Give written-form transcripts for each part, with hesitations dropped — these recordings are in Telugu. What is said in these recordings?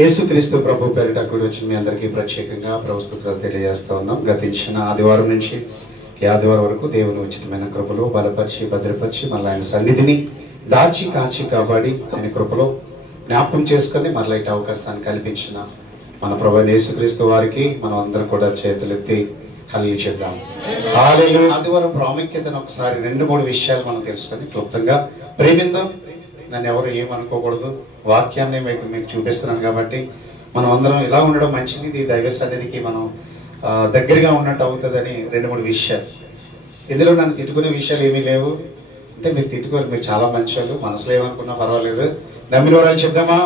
యేసుక్రీస్తు ప్రభు పేరిట కూడి వచ్చిన మీ అందరికీ ప్రత్యేకంగా ప్రభుత్వాలు తెలియజేస్తా ఉన్నాం. గతించిన ఆదివారం నుంచి ఈ ఆదివారం వరకు దేవుని ఉచితమైన కృపలో బలపరిచి భద్రపరిచి మళ్ళీ ఆయన సన్నిధిని దాచి కాచి కాపాడి ఆయన కృపలో జ్ఞాపకం చేసుకుని మరలా ఇటు అవకాశాన్ని కల్పించిన మన ప్రభు యేసుక్రీస్తు వారికి మనం అందరం కూడా చేతులెత్తి హల్లెలూయా చెప్దాం. హల్లెలూయా. ఆదివారం ప్రాముఖ్యతను ఒకసారి 2-3 విషయాలు మనం తెలుసుకొని క్లుప్తంగా ప్రేమిద్దాం. నన్ను ఎవరు ఏమనుకోకూడదు, వాక్యాన్ని మీకు చూపిస్తున్నాను కాబట్టి మనం అందరం ఇలా ఉండడం మంచిది. ఇది దైవ సన్నిధికి మనం దగ్గరగా ఉన్నట్టు అవుతుందని 2-3 విషయాలు. ఇందులో నన్ను తిట్టుకునే విషయాలు ఏమీ లేవు. అంటే మీరు తిట్టుకోరు, మీరు చాలా మంచి వాళ్ళు, మనసులో ఏమనుకున్నా పర్వాలేదు. నమ్మిన వారని చెప్దామా?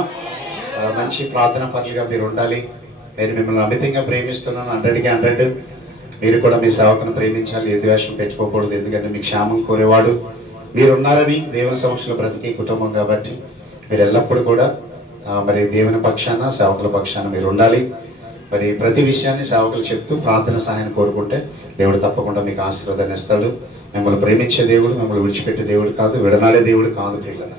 మంచి ప్రార్థన పనులుగా మీరు ఉండాలి. నేను మిమ్మల్ని అమితంగా ప్రేమిస్తున్నాను, 100కి 100. మీరు కూడా మీ సేవకును ప్రేమించాలి, ఏ ద్వేషం పెట్టుకోకూడదు. ఎందుకంటే మీ క్షేమం కోరేవాడు మీరున్నారని దేవుని సమక్షంలో బ్రతికే కుటుంబం కాబట్టి మీరు ఎల్లప్పుడూ కూడా మరి దేవుని పక్షాన సేవకుల పక్షాన మీరు ఉండాలి. మరి ప్రతి విషయాన్ని సేవకులు చెప్తూ ప్రార్థన సహాయాన్ని కోరుకుంటే దేవుడు తప్పకుండా మీకు ఆశీర్వాదాన్ని ఇస్తాడు. మిమ్మల్ని ప్రేమించే దేవుడు, మిమ్మల్ని విడిచిపెట్టే దేవుడు కాదు, విడనాడే దేవుడు కాదు పిల్లలు.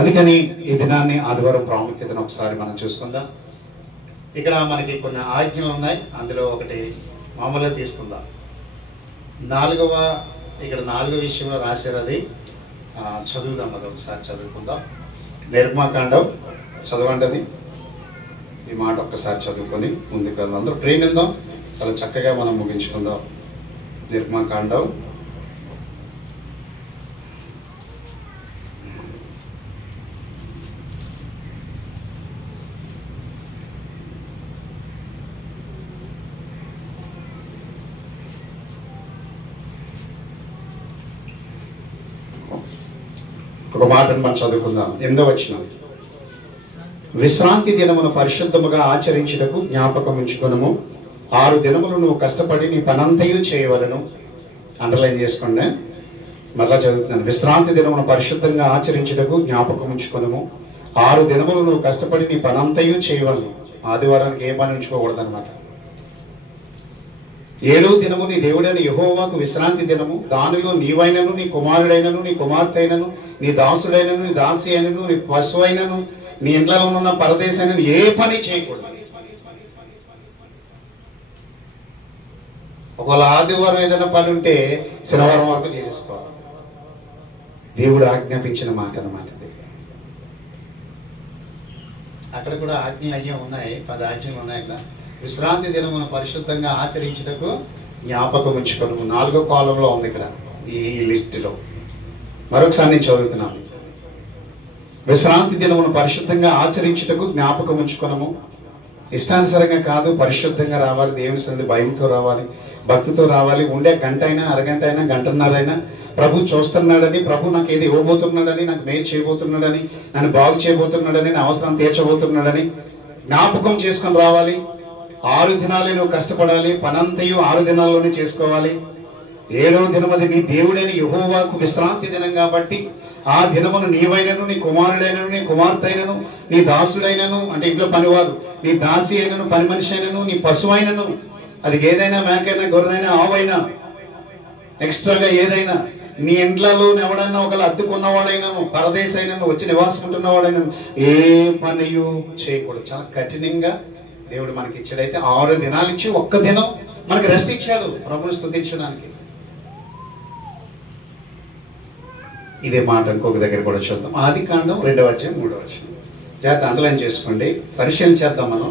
అందుకని ఈ దినాన్ని ఆదివారం ప్రాముఖ్యతను ఒకసారి మనం చూసుకుందాం. ఇక్కడ మనకి కొన్ని ఆజ్ఞలు ఉన్నాయి, అందులో ఒకటి మామూలుగా తీసుకుందాం. 4వ విషయంలో రాశారు, అది చదువుదాం. అది ఒకసారి చదువుకుందాం. నిర్మాకాండం చదవండి. ఈ మాట ఒక్కసారి చదువుకొని ముందుకు వెళ్దాం. అందరూ ప్రేమిద్దాం, చాలా చక్కగా మనం ముగించుకుందాం. నిర్మాకాండం 1 మాటను మనం చదువుకుందాం. 8వ వచనం. విశ్రాంతి దినమును పరిశుద్ధముగా ఆచరించుటకు జ్ఞాపకం ఉంచుకొనుము. 6 దినములు నువ్వు కష్టపడి నీ పనంతయు చేయవలను. అండర్లైన్ చేసుకోండి, మరలా చదువుతున్నాను. విశ్రాంతి దినమును పరిశుద్ధంగా ఆచరించుటకు జ్ఞాపకం ఉంచుకొనుము. 6 దినములు నువ్వు కష్టపడి నీ పనంతయు చేయవలను. ఆదివారానికి ఏ పని ఉంచుకోకూడదు అనమాట. 7వ దినము నీ దేవుడైన యెహోవాకు విశ్రాంతి దినము. దానిలో నీవైనను, నీ కుమారుడైనను, నీ కుమార్తె అయినను, నీ దాసుడైనను, నీ దాసి అయినను, నీ పశువు అయినను, నీ ఇండ్లలో ఉన్న పరదేశైనను ఏ పని చేయకూడదు. ఒకవేళ ఆదివారం ఏదైనా పని ఉంటే శనివారం వరకు చేసేసుకోవాలి. దేవుడు ఆజ్ఞాపించిన మాట అన్నమాట. అక్కడ కూడా ఆజ్ఞలు అయ్యే ఉన్నాయి, 10 ఆజ్ఞలు ఉన్నాయి. కదా, విశ్రాంతి దినమును పరిశుద్ధంగా ఆచరించుటకు జ్ఞాపకం ఉంచుకొనుము. 4వ కాలంలో ఉంది ఇక్కడ ఈ లిస్టులో. మరొకసారి నేను చదువుతున్నాను. విశ్రాంతి దినమును పరిశుద్ధంగా ఆచరించుటకు జ్ఞాపకం ఉంచుకొనుము. ఇష్టానుసారంగా కాదు, పరిశుద్ధంగా రావాలి. దేవుని సన్నిధి భయంతో రావాలి, భక్తితో రావాలి. ఉండే గంట అయినా, అరగంట అయినా, గంటన్నర అయినా ప్రభు చూస్తున్నాడని, ప్రభు నాకు ఏది ఇవ్వబోతున్నాడని, నాకు మేలు చేయబోతున్నాడని, నన్ను బాగు చేయబోతున్నాడని, నా అవసరం తీర్చబోతున్నాడని జ్ఞాపకం చేసుకొని రావాలి. 6 దినాలే నువ్వు కష్టపడాలి, పనంతయు 6 దినాల్లోనే చేసుకోవాలి. 7వ దినమది నీ దేవుడైన యెహోవాకు విశ్రాంతి దినం కాబట్టి ఆ దినమును నీవైనను, నీ కుమారుడైనను, నీ కుమార్తె అయినను, నీ దాసుడైనను, అంటే ఇంట్లో పనివారు, నీ దాసి అయినను, పని మనిషి అయినను, నీ పశువు అయినను, అది ఏదైనా, మేకైనా, గొర్రెనైనా, ఆవైనా, ఎక్స్ట్రాగా ఏదైనా, నీ ఇండ్లలో ఎవడైనా ఒకళ్ళు అద్దెకున్నవాడైనను, పరదేశ అయినను, వచ్చి నివాసం ఉంటున్నవాడైనను ఏ పనియు చేయకూడదు. చాలా కఠినంగా దేవుడు మనకి ఇచ్చాడైతే 6 దినాలు ఇచ్చి 1 దినం మనకి రెస్ట్ ఇచ్చాడు ప్రభుని స్తుతించడానికి. ఇదే మాట ఇంకొక దగ్గర కూడా చూద్దాం. ఆదికాండం 2వ అధ్యాయం 3వ వచనం. జాగ్రత్త అండర్లైన్ చేసుకోండి, పరిశీలన చేద్దాం మనం.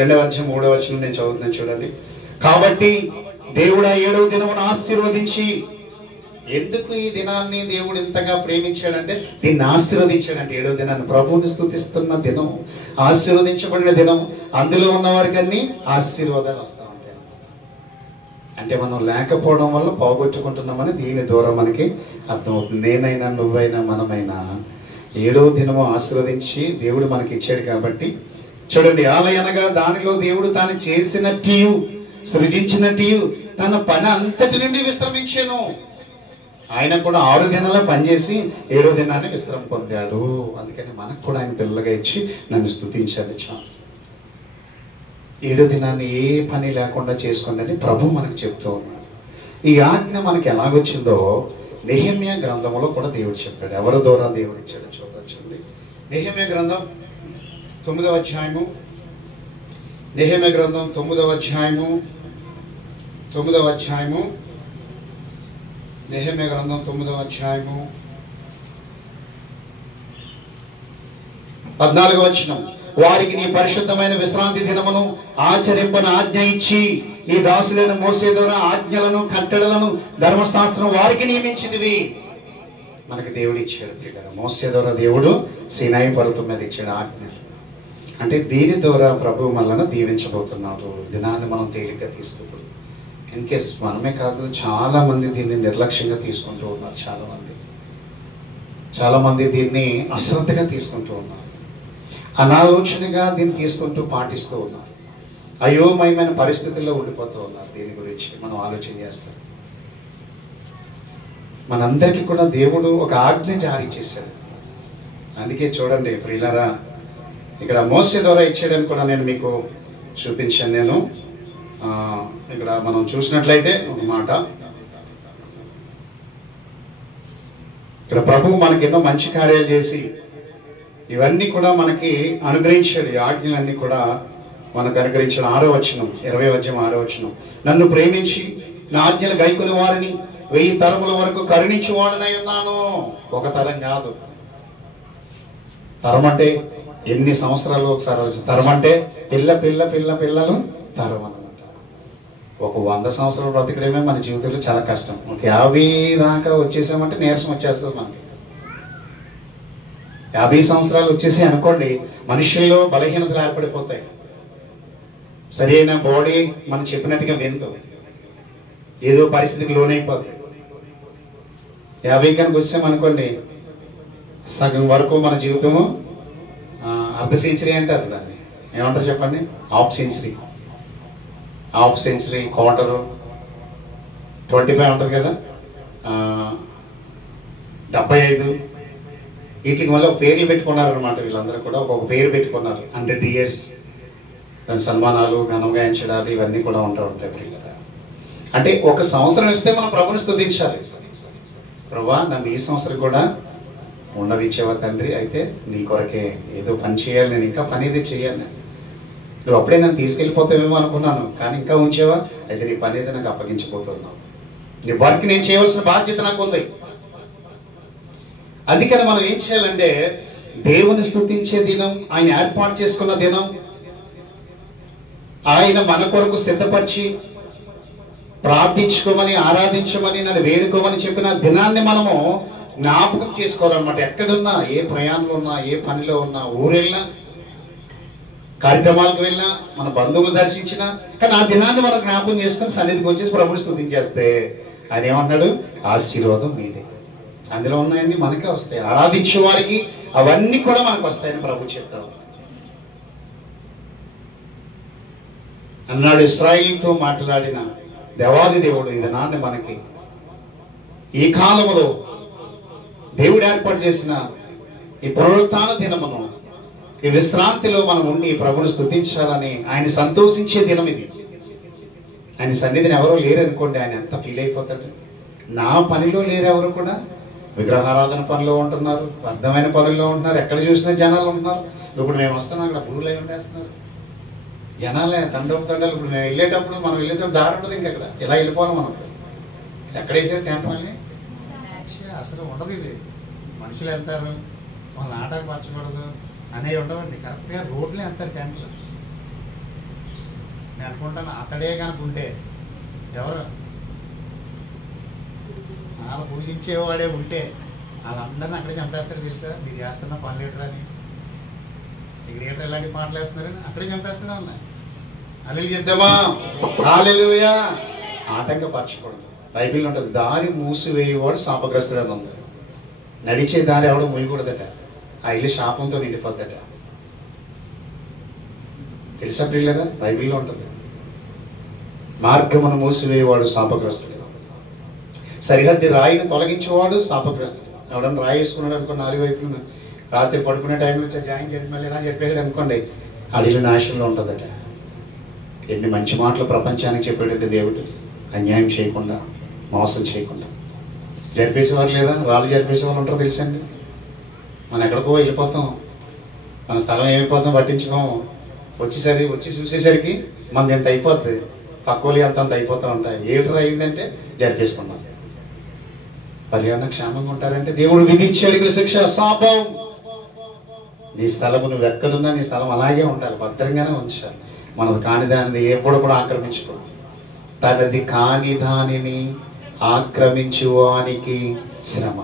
2వ అధ్యాయం 3వ వచనం నేను చదువుతున్నాను చూడండి. కాబట్టి దేవుడు 7వ దినమును ఆశీర్వదించి, ఎందుకు ఈ దినాన్ని దేవుడు ఇంతగా ప్రేమించాడంటే దీన్ని ఆశీర్వదించాడంటే 7వ దినాన్ని ప్రభువుని స్తుతిస్తున్న దినం, ఆశీర్వదించబడిన దినం. అందులో ఉన్న వారికి అన్ని ఆశీర్వాదాలు వస్తూ ఉంటాయి. అంటే మనం లేకపోవడం వల్ల పోగొట్టుకుంటున్నామని దీని ద్వారా మనకి అర్థమవుతుంది. నేనైనా, నువ్వైనా, మనమైనా 7వ దినము ఆశీర్వదించి దేవుడు మనకి ఇచ్చాడు కాబట్టి చూడండి. ఆలయనగా దానిలో దేవుడు తాను చేసినట్టు, సృజించినట్టు తన పని అంతటి నుండి విశ్రమించాను. ఆయన కూడా 6 దినాల పనిచేసి 7వ దినాన్ని విశ్రాంతి పొందాడు. అందుకని మనకు కూడా ఆయన పిల్లగా ఇచ్చి నన్ను స్తుతించాలి. 7వ దినాన్ని ఏ పని లేకుండా చేసుకోండి ప్రభు మనకు చెప్తూ ఉన్నాడు. ఈ ఆజ్ఞ మనకి ఎలాగొచ్చిందో నెహెమ్యా గ్రంథంలో కూడా దేవుడు చెప్పాడు. ఎవరి ద్వారా దేవుడు ఇచ్చాడో చూడొచ్చండి. నెహెమ్యా గ్రంథం 9వ అధ్యాయము, నెహెమ్యా గ్రంథం 9వ అధ్యాయము, నెహెమ్యా గ్రంథం 9వ అధ్యాయము 14వ వచనం. వారికి నీ పరిశుద్ధమైన విశ్రాంతి దినమును ఆచరింపను ఆజ్ఞ ఇచ్చి నీ దాసులైన మోసే ద్వారా ఆజ్ఞలను కట్టడలను ధర్మశాస్త్రం వారికి నియమించినవి. మనకి దేవుడు ఇచ్చాడు ప్రియులారా. మోసే ద్వారా దేవుడు సీనాయి పర్వతం మీద ఇచ్చాడు ఆజ్ఞ. అంటే దీని ద్వారా ప్రభు మనల్ని దీవించబోతున్నాడు. దినాన్ని మనం తేలిగ్గా తీసుకోకూడదు. ఇన్కేస్ మనమే కాదు, చాలా మంది దీన్ని నిర్లక్ష్యంగా తీసుకుంటూ ఉన్నారు. చాలా మంది దీన్ని అశ్రద్ధగా తీసుకుంటూ ఉన్నారు. అనాలోచనగా దీన్ని తీసుకుంటూ పాటిస్తూ ఉన్నారు. అయోమయమైన పరిస్థితుల్లో ఉండిపోతూ ఉన్నారు. దీని గురించి మనం ఆలోచన చేస్తాం. మనందరికీ కూడా దేవుడు ఒక ఆజ్ఞ జారీ చేశాడు. అందుకే చూడండి ప్రియులారా, ఇక్కడ మోసే ద్వారా ఇచ్చాడని కూడా నేను మీకు చూపించాను. నేను ఇక్కడ మనం చూసినట్లయితే ఒక మాట, ఇక్కడ ప్రభువు మనకి ఎన్నో మంచి కార్యాలు చేసి ఇవన్నీ కూడా మనకి అనుగ్రహించాడు. ఈ ఆజ్ఞలన్నీ కూడా మనకు అనుగ్రహించిన 6వ వచనం, 20వ అధ్యాయం 6వ వచనం. నన్ను ప్రేమించి నా ఆజ్ఞలు గైకొని వారిని 1000 తరముల వరకు కరుణించి వాడనై ఉన్నాను. ఒక తరం కాదు. తరం అంటే ఎన్ని సంవత్సరాలు ఒకసారి వచ్చింది. తరం అంటే పిల్లలు తరం అనమాట. ఒక 100 సంవత్సరాలు బ్రతకడమే మన జీవితంలో చాలా కష్టం. ఒక 50 దాకా వచ్చేసామంటే నీరసం వచ్చేస్తుంది మనకి. 50 సంవత్సరాలు వచ్చేసి అనుకోండి, మనుషుల్లో బలహీనతలు ఏర్పడిపోతాయి. సరైన బాడీ మనం చెప్పినట్టుగా విందు, ఏదో పరిస్థితికి లోనైపోతుంది. 50 కనుక వచ్చామనుకోండి, సగం వరకు మన జీవితము అర్ధ సెంచరీ అంటారు. దాన్ని ఏమంటారు చెప్పండి? హాఫ్ సెంచరీ, క్వార్టరు, 25 ఉంటుంది కదా, 75. వీటికి వల్ల పేర్లు పెట్టుకున్నారు అనమాట. వీళ్ళందరూ కూడా ఒక్కొక్క పేరు పెట్టుకున్నారు. 100 years, దాని సన్మానాలు, ఘనం గాయించడాలు ఇవన్నీ కూడా ఉంటాయి ప్రియులారా. అంటే ఒక సంవత్సరం ఇస్తే మనం ప్రభుని స్తుతించాలి. ప్రభువా, నన్ను ఈ సంవత్సరం కూడా ఉండవిచ్చేవా తండ్రి, అయితే నీ కొరకే ఏదో పని చేయాలి, నేను ఇంకా పని ఏదో చేయాలి. నువ్వు అప్పుడే నన్ను తీసుకెళ్ళిపోతావేమో అనుకున్నాను, కానీ ఇంకా ఉంచేవా, అయితే నీ పని ఏదో నాకు అప్పగించిపోతున్నావు. నీ వర్క్ నేను చేయవలసిన బాధ్యత నాకు ఉంది. అందుకని మనం ఏం చేయాలంటే, దేవుని స్తుతించే దినం, ఆయన ఏర్పాటు చేసుకున్న దినం, ఆయన మన కొరకు సిద్ధపరిచి ప్రార్థించుకోమని, ఆరాధించమని, నన్ను వేడుకోమని చెప్పిన దినాన్ని మనము జ్ఞాపకం చేసుకోవాలన్నమాట. ఎక్కడున్నా, ఏ ప్రయాణంలో ఉన్నా, ఏ పనిలో ఉన్నా, ఊరు వెళ్ళినా, కార్యక్రమాలకు వెళ్ళినా, మన బంధువులు దర్శించినా, కానీ ఆ దినాన్ని మనం జ్ఞాపకం చేసుకుని సన్నిధికి వచ్చేసి ప్రభుని స్తుతించేస్తే ఆయన ఏమంటాడు? ఆశీర్వాదం మీదే. అందులో ఉన్నాయన్నీ మనకే వస్తాయి. ఆరాధించే వారికి అవన్నీ కూడా మనకు వస్తాయని ప్రభు చెప్తాడు. అన్నాడు, ఇశ్రాయేలుతో మాట్లాడిన దేవాది దేవుడు ఈ దినాన్ని మనకి, ఈ కాలంలో దేవుడు ఏర్పాటు చేసిన ఈ పునరుత్థాన దినమును, ఈ విశ్రాంతిలో మనం ఉండి ప్రభుని స్తుతించాలని ఆయన సంతోషించే దినం ఇది. ఆయన సన్నిధిని ఎవరో లేరనుకోండి, ఆయన ఎంత ఫీల్ అయిపోతాడు. నా పనిలో లేరు ఎవరు కూడా, విగ్రహారాధన పనిలో ఉంటున్నారు, అర్థమైన పనుల్లో ఉంటున్నారు, ఎక్కడ చూసినా జనాలు ఉంటున్నారు. ఇప్పుడు మేము వస్తున్నాం, అక్కడ బూర్లు అయి ఉండేస్తున్నారు జనాలే, తండలు. ఇప్పుడు మేము వెళ్ళేటప్పుడు, మనం వెళ్ళేటప్పుడు దారి ఉండదు ఇంకెక్కడ, ఇలా వెళ్ళిపోవాలి మనం. ఎక్కడేసే టెంట్ మళ్ళీ అసలు ఉండదు. ఇది మనుషులు వెళ్తారు, వాళ్ళని ఆటంకపరచకూడదు అనేవి ఉండవండి. కరెక్ట్గా రోడ్లే వెళ్తారు టెంట్లు. నేను అనుకుంటాను, అతడే కనుక ఉంటే ఎవరు వాళ్ళు పూజించేవాడే ఉంటే వాళ్ళందరినీ అక్కడే చంపేస్తారు. తెలుసా, మీరు చేస్తున్న పనులు ఏటని, ఇక్కడ ఏటర్ ఎలాంటి పాటలు వేస్తున్నారని అక్కడే చంపేస్తూనే ఉన్నాయి. హల్లెలూయా చెప్తామా? హల్లెలూయా. ఆటంకపరచకూడదు. బైబిల్లో ఉంటుంది, దారి మూసివేయవాడు శాపగ్రస్తుడు అని ఉంది. నడిచే దారి ఎవడో మూయకూడదట, ఆ ఇల్లు శాపంతో నిండిపోద్దట. తెలుసా ప్రియులారా? బైబిల్లో ఉంటుంది, మార్గమును మూసివేయవాడు శాపగ్రస్తుడు, సరిహద్దు రాయిని తొలగించేవాడు శాపగ్రస్తుడు. ఎవడన్నా రాయి వేసుకున్నాడు అనుకోండి, 4 వైపులు, రాత్రి పడుకునే టైంలో జాయిన్ జరిపి మళ్ళీ ఇలా చెప్పేది అనుకోండి, ఆ ఇల్లు నాశనంలో ఉంటుందట. ఎన్ని మంచి మాటలు ప్రపంచానికి చెప్పేటట్టు దేవుడు, అన్యాయం చేయకుండా, మోసం చేయకుండా. జరిపేసేవారు లేదా? రాళ్ళు జరిపేసేవాళ్ళు ఉంటారు తెలుసండి. మనం ఎక్కడికో వెళ్ళిపోతాం, మన స్థలం ఏమైపోతుందో పట్టించుకోం. వచ్చి చూసేసరికి మనది ఎంత అయిపోద్ది, పక్కోలి అంత అయిపోతూ ఉంటాయి. ఏడు అయిందంటే జరిపేసుకున్నాం. పర్యావరణ క్షేమంగా ఉంటారంటే దేవుడు విధించాడు శిక్ష, శాపం. నీ స్థలము నువ్వు ఎక్కడున్నా నీ స్థలం అలాగే ఉండాలి, భద్రంగానే ఉంచాలి. మనది కాని దానిని ఎప్పుడు కూడా ఆక్రమించుకో. తనది కాని దానిని ఆక్రమించువానికి శ్రమ.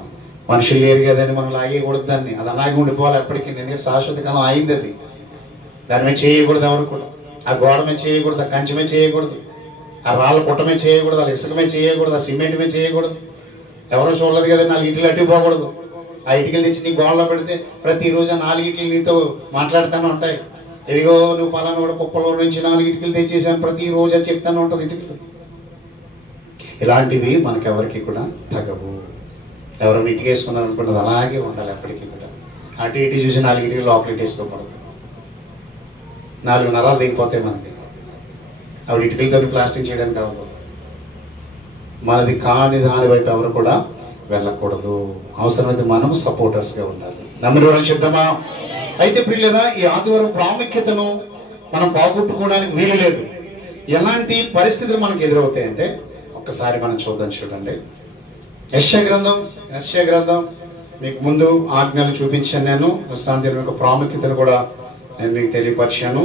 మనుషులు లేరు కదని మనం లాగేయకూడదు దాన్ని, అది అలాగే ఉండిపోవాలి ఎప్పటికీ. నేను శాశ్వత కాలం అయింది అది. దాని మీద చేయకూడదు ఎవరు కూడా. ఆ గోడ మీద చేయకూడదు, ఆ కంచె మీద చేయకూడదు, ఆ రాళ్ళ పుట్ట మీద చేయకూడదు, ఆ ఇసుక మీద చేయకూడదు, ఆ సిమెంట్ మీద చేయకూడదు. ఎవరో చూడలేదు కదా 4 ఇటుకలు అట్టుకుపోకూడదు. ఆ ఇటుకలు తెచ్చి నీ గోడలో పెడితే ప్రతిరోజు 4 ఇటుకలు నీతో మాట్లాడుతూనే ఉంటాయి. ఇదిగో నువ్వు పలానా కూడా కుప్పలో నుంచి 4 ఇటుకలు తెచ్చేసాను, ప్రతిరోజు అది చెప్తానే ఉంటుంది ఇటుకలు. ఇలాంటివి మనకెవరికి కూడా తగవు. ఎవరైనా ఇటుక వేసుకున్నారు అనుకుంటుంది, అలాగే ఉండాలి ఎప్పటికీ కూడా. అటు ఇటు చూసి 4 ఇటుకలు లోపలికి వేసుకోకూడదు. 4 నరాలు దిగిపోతాయి మనకి. అవి ఇటుకలతో ప్లాస్టింగ్ చేయడానికి అవ్వదు. మనది కాని దాని వైపు ఎవరు కూడా వెళ్ళకూడదు. అవసరమైతే మనము సపోర్టర్స్ గా ఉండాలి. నమ్మిన చెప్తామా? అయితే ప్రియులరా, ఈ ఆదివారం ప్రాముఖ్యతను మనం పోగొట్టుకోవడానికి వీలు లేదు. ఎలాంటి పరిస్థితులు మనకు ఎదురవుతాయంటే ఒక్కసారి మనం చూడండి. యెషయా గ్రంథం మీకు ముందు ఆజ్ఞలు చూపించాను. నేను విశ్రాంతి దినం యొక్క ప్రాముఖ్యతను కూడా నేను మీకు తెలియపరిచాను.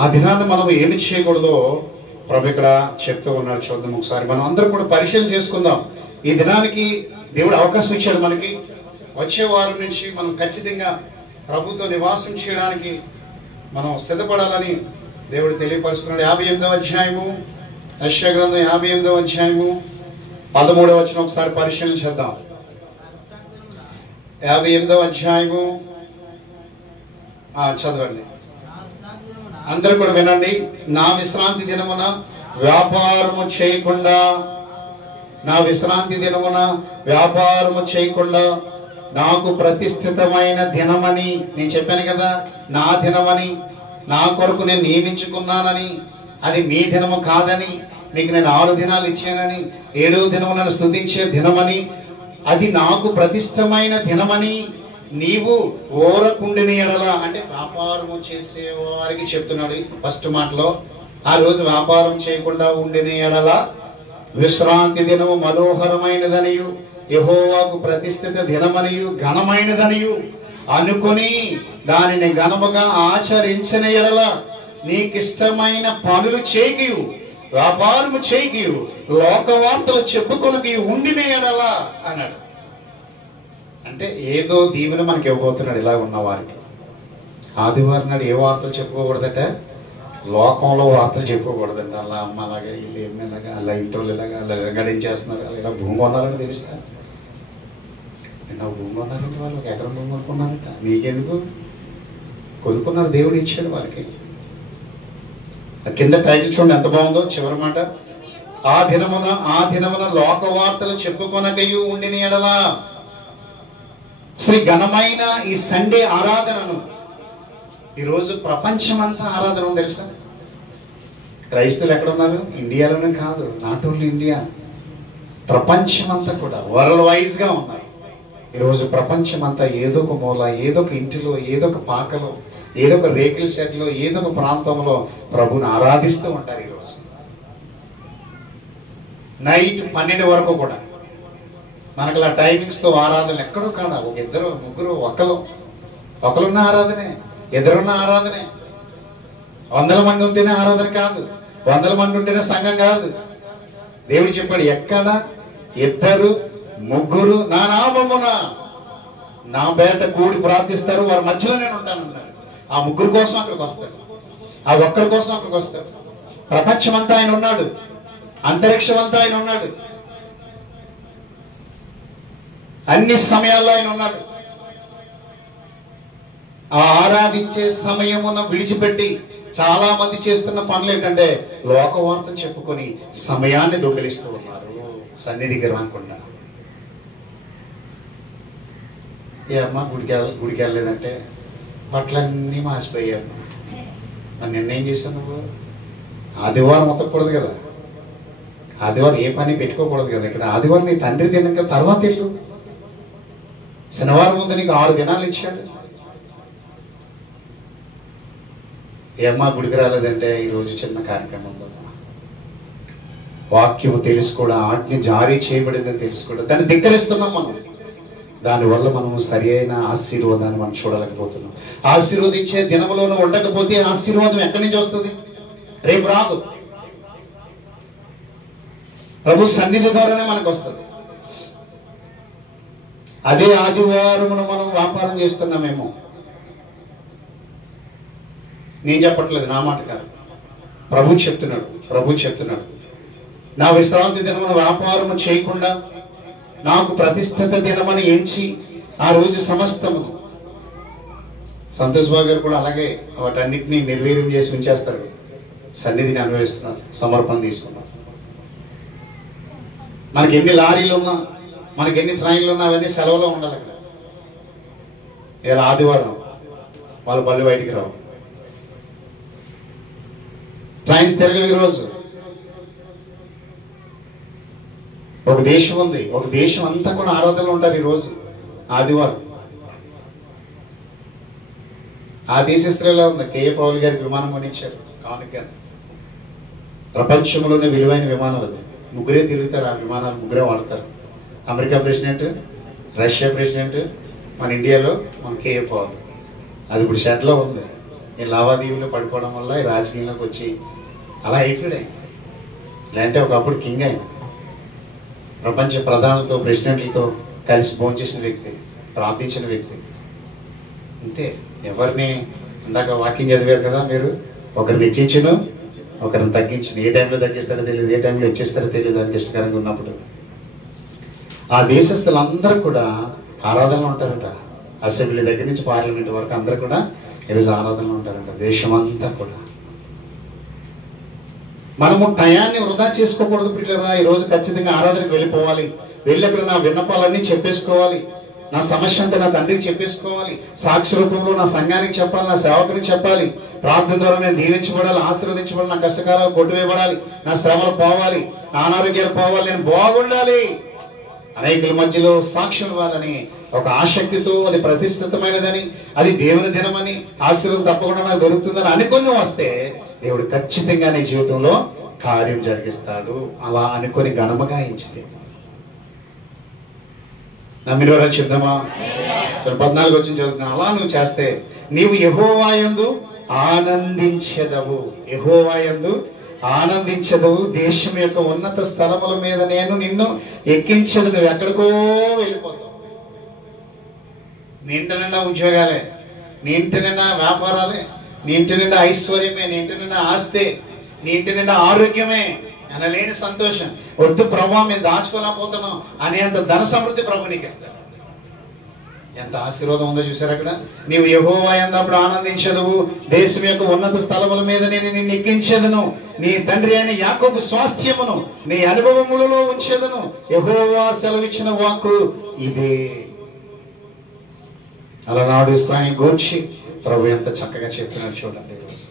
ఆ దినాన్ని మనం ఏమి చేయకూడదో ప్రభు ఇక్కడ చెప్తూ ఉన్నాడు. చూద్దాం ఒకసారి. మనం అందరం కూడా పరిశీలన చేసుకుందాం. ఈ దినానికి దేవుడు అవకాశం ఇచ్చాడు మనకి. వచ్చే వారం నుంచి మనం ఖచ్చితంగా ప్రభుతో నివాసం చేయడానికి మనం సిద్ధపడాలని దేవుడు తెలియపరుస్తున్నాడు. 58వ అధ్యాయము, యెషయా గ్రంథం 58వ అధ్యాయము 13వ వచనం ఒకసారి పరిశీలన చేద్దాం. 58వ అధ్యాయము చదవండి. అందరూ కూడా వినండి. నా విశ్రాంతి దినమున వ్యాపారము చేయకుండా, నా విశ్రాంతి దినమున వ్యాపారము చేయకుండా నాకు ప్రతిష్ఠితమైన దినమని నేను చెప్పాను కదా. నా దినమని, నా కొరకు నేను నియమించుకున్నానని, అది మీ దినము కాదని, మీకు నేను 6 దినాలు ఇచ్చానని, 7వ దినము నన్ను స్తుతించే దినమని, అది నాకు ప్రతిష్టమైన దినమని నీవు ఓరకుండిన ఎడల, అంటే వ్యాపారము చేసేవారికి చెప్తున్నాడు ఫస్ట్ మాటలో. ఆ రోజు వ్యాపారం చేయకుండా ఉండిన ఎడల విశ్రాంతి దినము మనోహరమైనదనియు యెహోవాకు ప్రతిష్ఠిత దినమనియు ఘనమైనదనియు అనుకొని దానిని ఘనముగా ఆచరించిన ఎడల నీకిష్టమైన పనులు చేయకియు, వ్యాపారము చేయకియు, లోకవార్తలు చెప్పుకొనకి ఉండిన ఎడల అన్నాడు. అంటే ఏదో దీవెన మనకి ఇవ్వబోతున్నాడు ఇలా ఉన్న వారికి. ఆదివారం నాడు ఏ వార్తలు చెప్పుకోకూడదట? లోకంలో వార్తలు చెప్పుకోకూడదంట. అలా అమ్మ అలాగా, వీళ్ళు ఏమి ఇలాగా, అలా ఇంటోళ్ళు ఇలాగా, అలా గడించేస్తున్నారు, అలా ఇలా భూమి కొన్నారని తెలుసా? నిన్న భూమి కొన్నారంటే వాళ్ళు 1 ఎకరం భూమి కొనుక్కున్నారట. నీకెందుకు? కొనుక్కున్నారు, దేవుడు ఇచ్చాడు వాళ్ళకి. కింద టైటిల్ చూడండి ఎంత బాగుందో. చివరి మాట, ఆ దినమున లోక వార్తలు చెప్పుకొనకయు ఉండిన ఎడల. శ్రీ ఘనమైన ఈ సండే ఆరాధనను ఈరోజు ప్రపంచమంతా ఆరాధన తెలుసా? క్రైస్తవులు ఎక్కడున్నారు? ఇండియాలోనే కాదు, నాట్ ఓన్లీ ఇండియా, ప్రపంచమంతా కూడా వరల్డ్ వైజ్ గా ఉన్నారు. ఈరోజు ప్రపంచమంతా ఏదో ఒక మూల, ఏదో ఒక ఇంటిలో, ఏదో ఒక పాకలో, ఏదో ఒక రేకుల షెడ్లో, ఏదో ఒక ప్రాంతంలో ప్రభుని ఆరాధిస్తూ ఉంటారు. ఈరోజు నైట్ 12 వరకు కూడా మనకు అలా టైమింగ్స్ తో ఆరాధనలు ఎక్కడో కాడ, ఒక 2 3 ఒకరున్న ఆరాధనే, ఎదురున్న ఆరాధనే. 100 మంది ఉంటేనే ఆరాధన కాదు, 100 మంది ఉంటేనే సంఘం కాదు. దేవుడు చెప్పాడు, ఎక్కడ 2 3 నా నామమున నా పేట కూడి ప్రార్థిస్తారు వారి మధ్యలో నేను ఉంటానన్నాడు. ఆ 3 కోసం అక్కడికి వస్తాడు, ఆ 1 కోసం అక్కడికి వస్తాడు. ప్రపంచమంతా ఆయన ఉన్నాడు, అంతరిక్షం అంతా ఆయన ఉన్నాడు, అన్ని సమయాల్లో ఆయన ఉన్నాడు. ఆ ఆరాధించే సమయమున విడిచిపెట్టి చాలా మంది చేస్తున్న పనులు ఏంటంటే లోకవార్తలు చెప్పుకొని సమయాన్ని దొంగిలిస్తూ ఉన్నారు సన్నిధికి రాకుండా. ఏ అమ్మ గుడికి వెళ్ళలేదంటే బట్టలన్నీ మాసిపోయాము. మరి నిన్నేం చేశావు నువ్వు? ఆదివారం ఉతకూడదు కదా, ఆదివారం ఏ పని పెట్టుకోకూడదు కదా. ఇక్కడ ఆదివారం నీ తండ్రి తిన్నాక తర్వాత వెళ్ళు. శనివారం ముందు నీకు 6 దినాలు ఇచ్చాడు. ఏమ్మా గుడికి రాలేదంటే ఈరోజు చిన్న కార్యక్రమం ఉందమ్మా, వాక్యము తెలుసుకోవడం, ఆజ్ఞ జారీ చేయబడిందని తెలుసుకోవడం, దాన్ని ధిక్కరిస్తున్నాం మనం. దానివల్ల మనము సరి అయిన ఆశీర్వాదాన్ని మనం చూడలేకపోతున్నాం. ఆశీర్వదించే దినములోనూ ఉండకపోతే ఆశీర్వాదం ఎక్కడి నుంచి వస్తుంది? రేపు రాదు. ప్రభు సన్నిధి ద్వారానే మనకు వస్తుంది. అదే ఆదివారమును మనం వ్యాపారం చేస్తున్నామేమో. నేను చెప్పట్లేదు, నా మాట కాదు, ప్రభు చెప్తున్నాడు. నా విశ్రాంతి దినమున వ్యాపారము చేయకుండా నాకు ప్రతిష్ఠిత దినమని ఎంచి ఆ రోజు సమస్తము. సంతోష్ బాబు గారు కూడా అలాగే వాటన్నిటినీ నిర్వీర్యం చేసి ఉంచేస్తారు. సన్నిధిని అనుభవిస్తున్నారు, సమర్పణ తీసుకున్నారు. మనకి ఎన్ని లారీలు ఉన్నా, మనకి ఎన్ని ట్రైన్లు ఉన్నా అవన్నీ సెలవులో ఉండాలి. అక్కడ ఇలా ఆదివారం వాళ్ళు బళ్ళు బయటికి రావు, ట్రైన్స్ తిరగవు. ఈరోజు ఒక దేశం ఉంది, ఒక దేశం అంతా కూడా ఆరాధనలో ఉంటారు ఈరోజు ఆదివారం. ఆ దేశస్తులలో ఉంది. కేఏ పౌల్ గారికి విమానం కొనిచ్చారు కానుక. ప్రపంచంలోనే విలువైన విమానం అది. ముగ్గురే తిరుగుతారు ఆ విమానాలు, ముగ్గురే వాడతారు. అమెరికా ప్రెసిడెంట్, రష్యా ప్రెసిడెంట్, మన ఇండియాలో మన కేఏ పౌల్. అది ఇప్పుడు షెడ్లో ఉంది. ఈ లావాదేవీలో పడిపోవడం వల్ల ఈ రాజకీయంలోకి వచ్చి అలా అయిపోయాడు. లేదంటే ఒకప్పుడు కింగ్ అయిన, ప్రపంచ ప్రధానులతో, ప్రెసిడెంట్లతో కలిసి భోంచేసిన వ్యక్తి, ప్రార్థించిన వ్యక్తి. అంతే. ఎవరిని ఇందాక వాకింగ్ చదివారు కదా మీరు, ఒకరిని హెచ్చించును, ఒకరిని తగ్గించును. ఏ టైంలో తగ్గిస్తారో తెలియదు, ఏ టైంలో హెచ్చిస్తారో తెలియదు. దానికి ఇష్టకరంగా ఉన్నప్పుడు ఆ దేశస్తులందరూ కూడా ఆరాధనలో ఉంటారట. అసెంబ్లీ దగ్గర నుంచి పార్లమెంట్ వరకు అందరూ కూడా ఈరోజు ఆరాధనలో ఉంటారంట, దేశమంతా కూడా. మనము టయాన్ని వృధా చేసుకోకూడదు పిల్లరా. ఈరోజు ఖచ్చితంగా ఆరాధనకు వెళ్ళిపోవాలి. వెళ్ళి అక్కడ నా విన్నపాలన్నీ చెప్పేసుకోవాలి. నా సమస్య అంతా నా తండ్రికి చెప్పేసుకోవాలి. సాక్షి రూపంలో నా సంఘానికి చెప్పాలి, నా సేవకునికి చెప్పాలి. ప్రార్థన ద్వారా నేను దీవించబడాలి, ఆశీర్వదించబడాలి, నా కష్టకాలాలు కొట్టివేయబడాలి, నా శ్రమలు పోవాలి, నా అనారోగ్యాలు పోవాలి, నేను బాగుండాలి, అనేకుల మధ్యలో సాక్ష్యం ఇవ్వాలని ఒక ఆసక్తితో, అది ప్రతిష్ఠితమైనదని, అది దేవుని దినమని, ఆశీర్వాదం తప్పకుండా నాకు దొరుకుతుందని అనుకుని వస్తే దేవుడు ఖచ్చితంగా నీ జీవితంలో కార్యం జరిగిస్తాడు. అలా అనుకొని ఘనముగా ఇచ్చింది. నమ్మిన వారు చెప్దామా? 14 వచ్చిన చదువుతున్నా. అలా నువ్వు చేస్తే నీవు యెహోవా యందు ఆనందించెదవు. యెహోవా యందు ఆనందించదవు. దేశం యొక్క ఉన్నత స్థలముల మీద నేను నిన్ను ఎక్కించదు. నువ్వు ఎక్కడికో వెళ్ళిపోతావు. నీ ఇంటి నిండా ఉద్యోగాలే, నీ ఇంటి నిండా వ్యాపారాలే, నీ ఇంటి నిండా ఐశ్వర్యమే, నీ ఇంటి నిండా ఆస్తే, నీ ఇంటి నిండా ఆరోగ్యమే, అనలేని సంతోషం. వద్దు ప్రభా, మేము దాచుకోలేకపోతున్నాం అనేంత ధన సమృద్ధి ప్రభు నీకు ఇస్తాడు. ఎంత ఆశీర్వాదం ఉందో చూసారు అక్కడ. నీవు యెహోవా యందు ఆనందించదువు. దేశం యొక్క ఉన్నత స్థలముల మీద నేను నిన్ను ఎక్కించెదను. నీ తండ్రి అయిన యాకోబు స్వాస్థ్యమును నీ అనుభవములలో ఉంచెదను. యెహోవా సెలవిచ్చిన వాక్కు ఇదే. అలనాడు ఇశ్రాయేలును గూర్చి ప్రభు ఎంత చక్కగా చెప్తున్నాడు చూడండి. ఈరోజు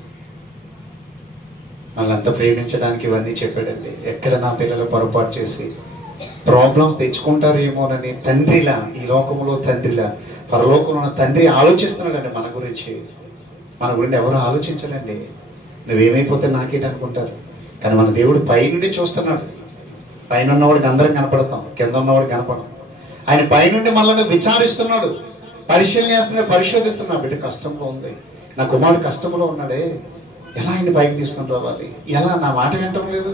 వాళ్ళంతా ప్రేమించడానికి ఇవన్నీ చెప్పాడండి. ఎక్కడ నా పిల్లలు పొరపాటు చేసి ప్రాబ్లమ్స్ తెచ్చుకుంటారేమోనని తండ్రిలా, ఈ లోకంలో తండ్రిలా, పరలోకంలో ఉన్న తండ్రి ఆలోచిస్తున్నాడండి మన గురించి. మన గురించి ఎవరు ఆలోచించరండి. నువ్వేమైపోతే నాకేంటి అనుకుంటారు. కానీ మన దేవుడు పైనుండి చూస్తున్నాడు. పైన ఉన్నవాడికి అందరం కనపడతాం, కింద ఉన్నవాడికి కనపడతాం. ఆయన పైనుండి మనల్ని విచారిస్తున్నాడు, పరిశీలన చేస్తున్నాడు, పరిశోధిస్తున్నాడు. బిడ్డ కష్టంలో ఉంది, నా కుమారుడు కష్టంలో ఉన్నాడే, ఎలా ఆయన పైకి తీసుకొని రావాలి? ఎలా? నా మాట వినటం లేదు.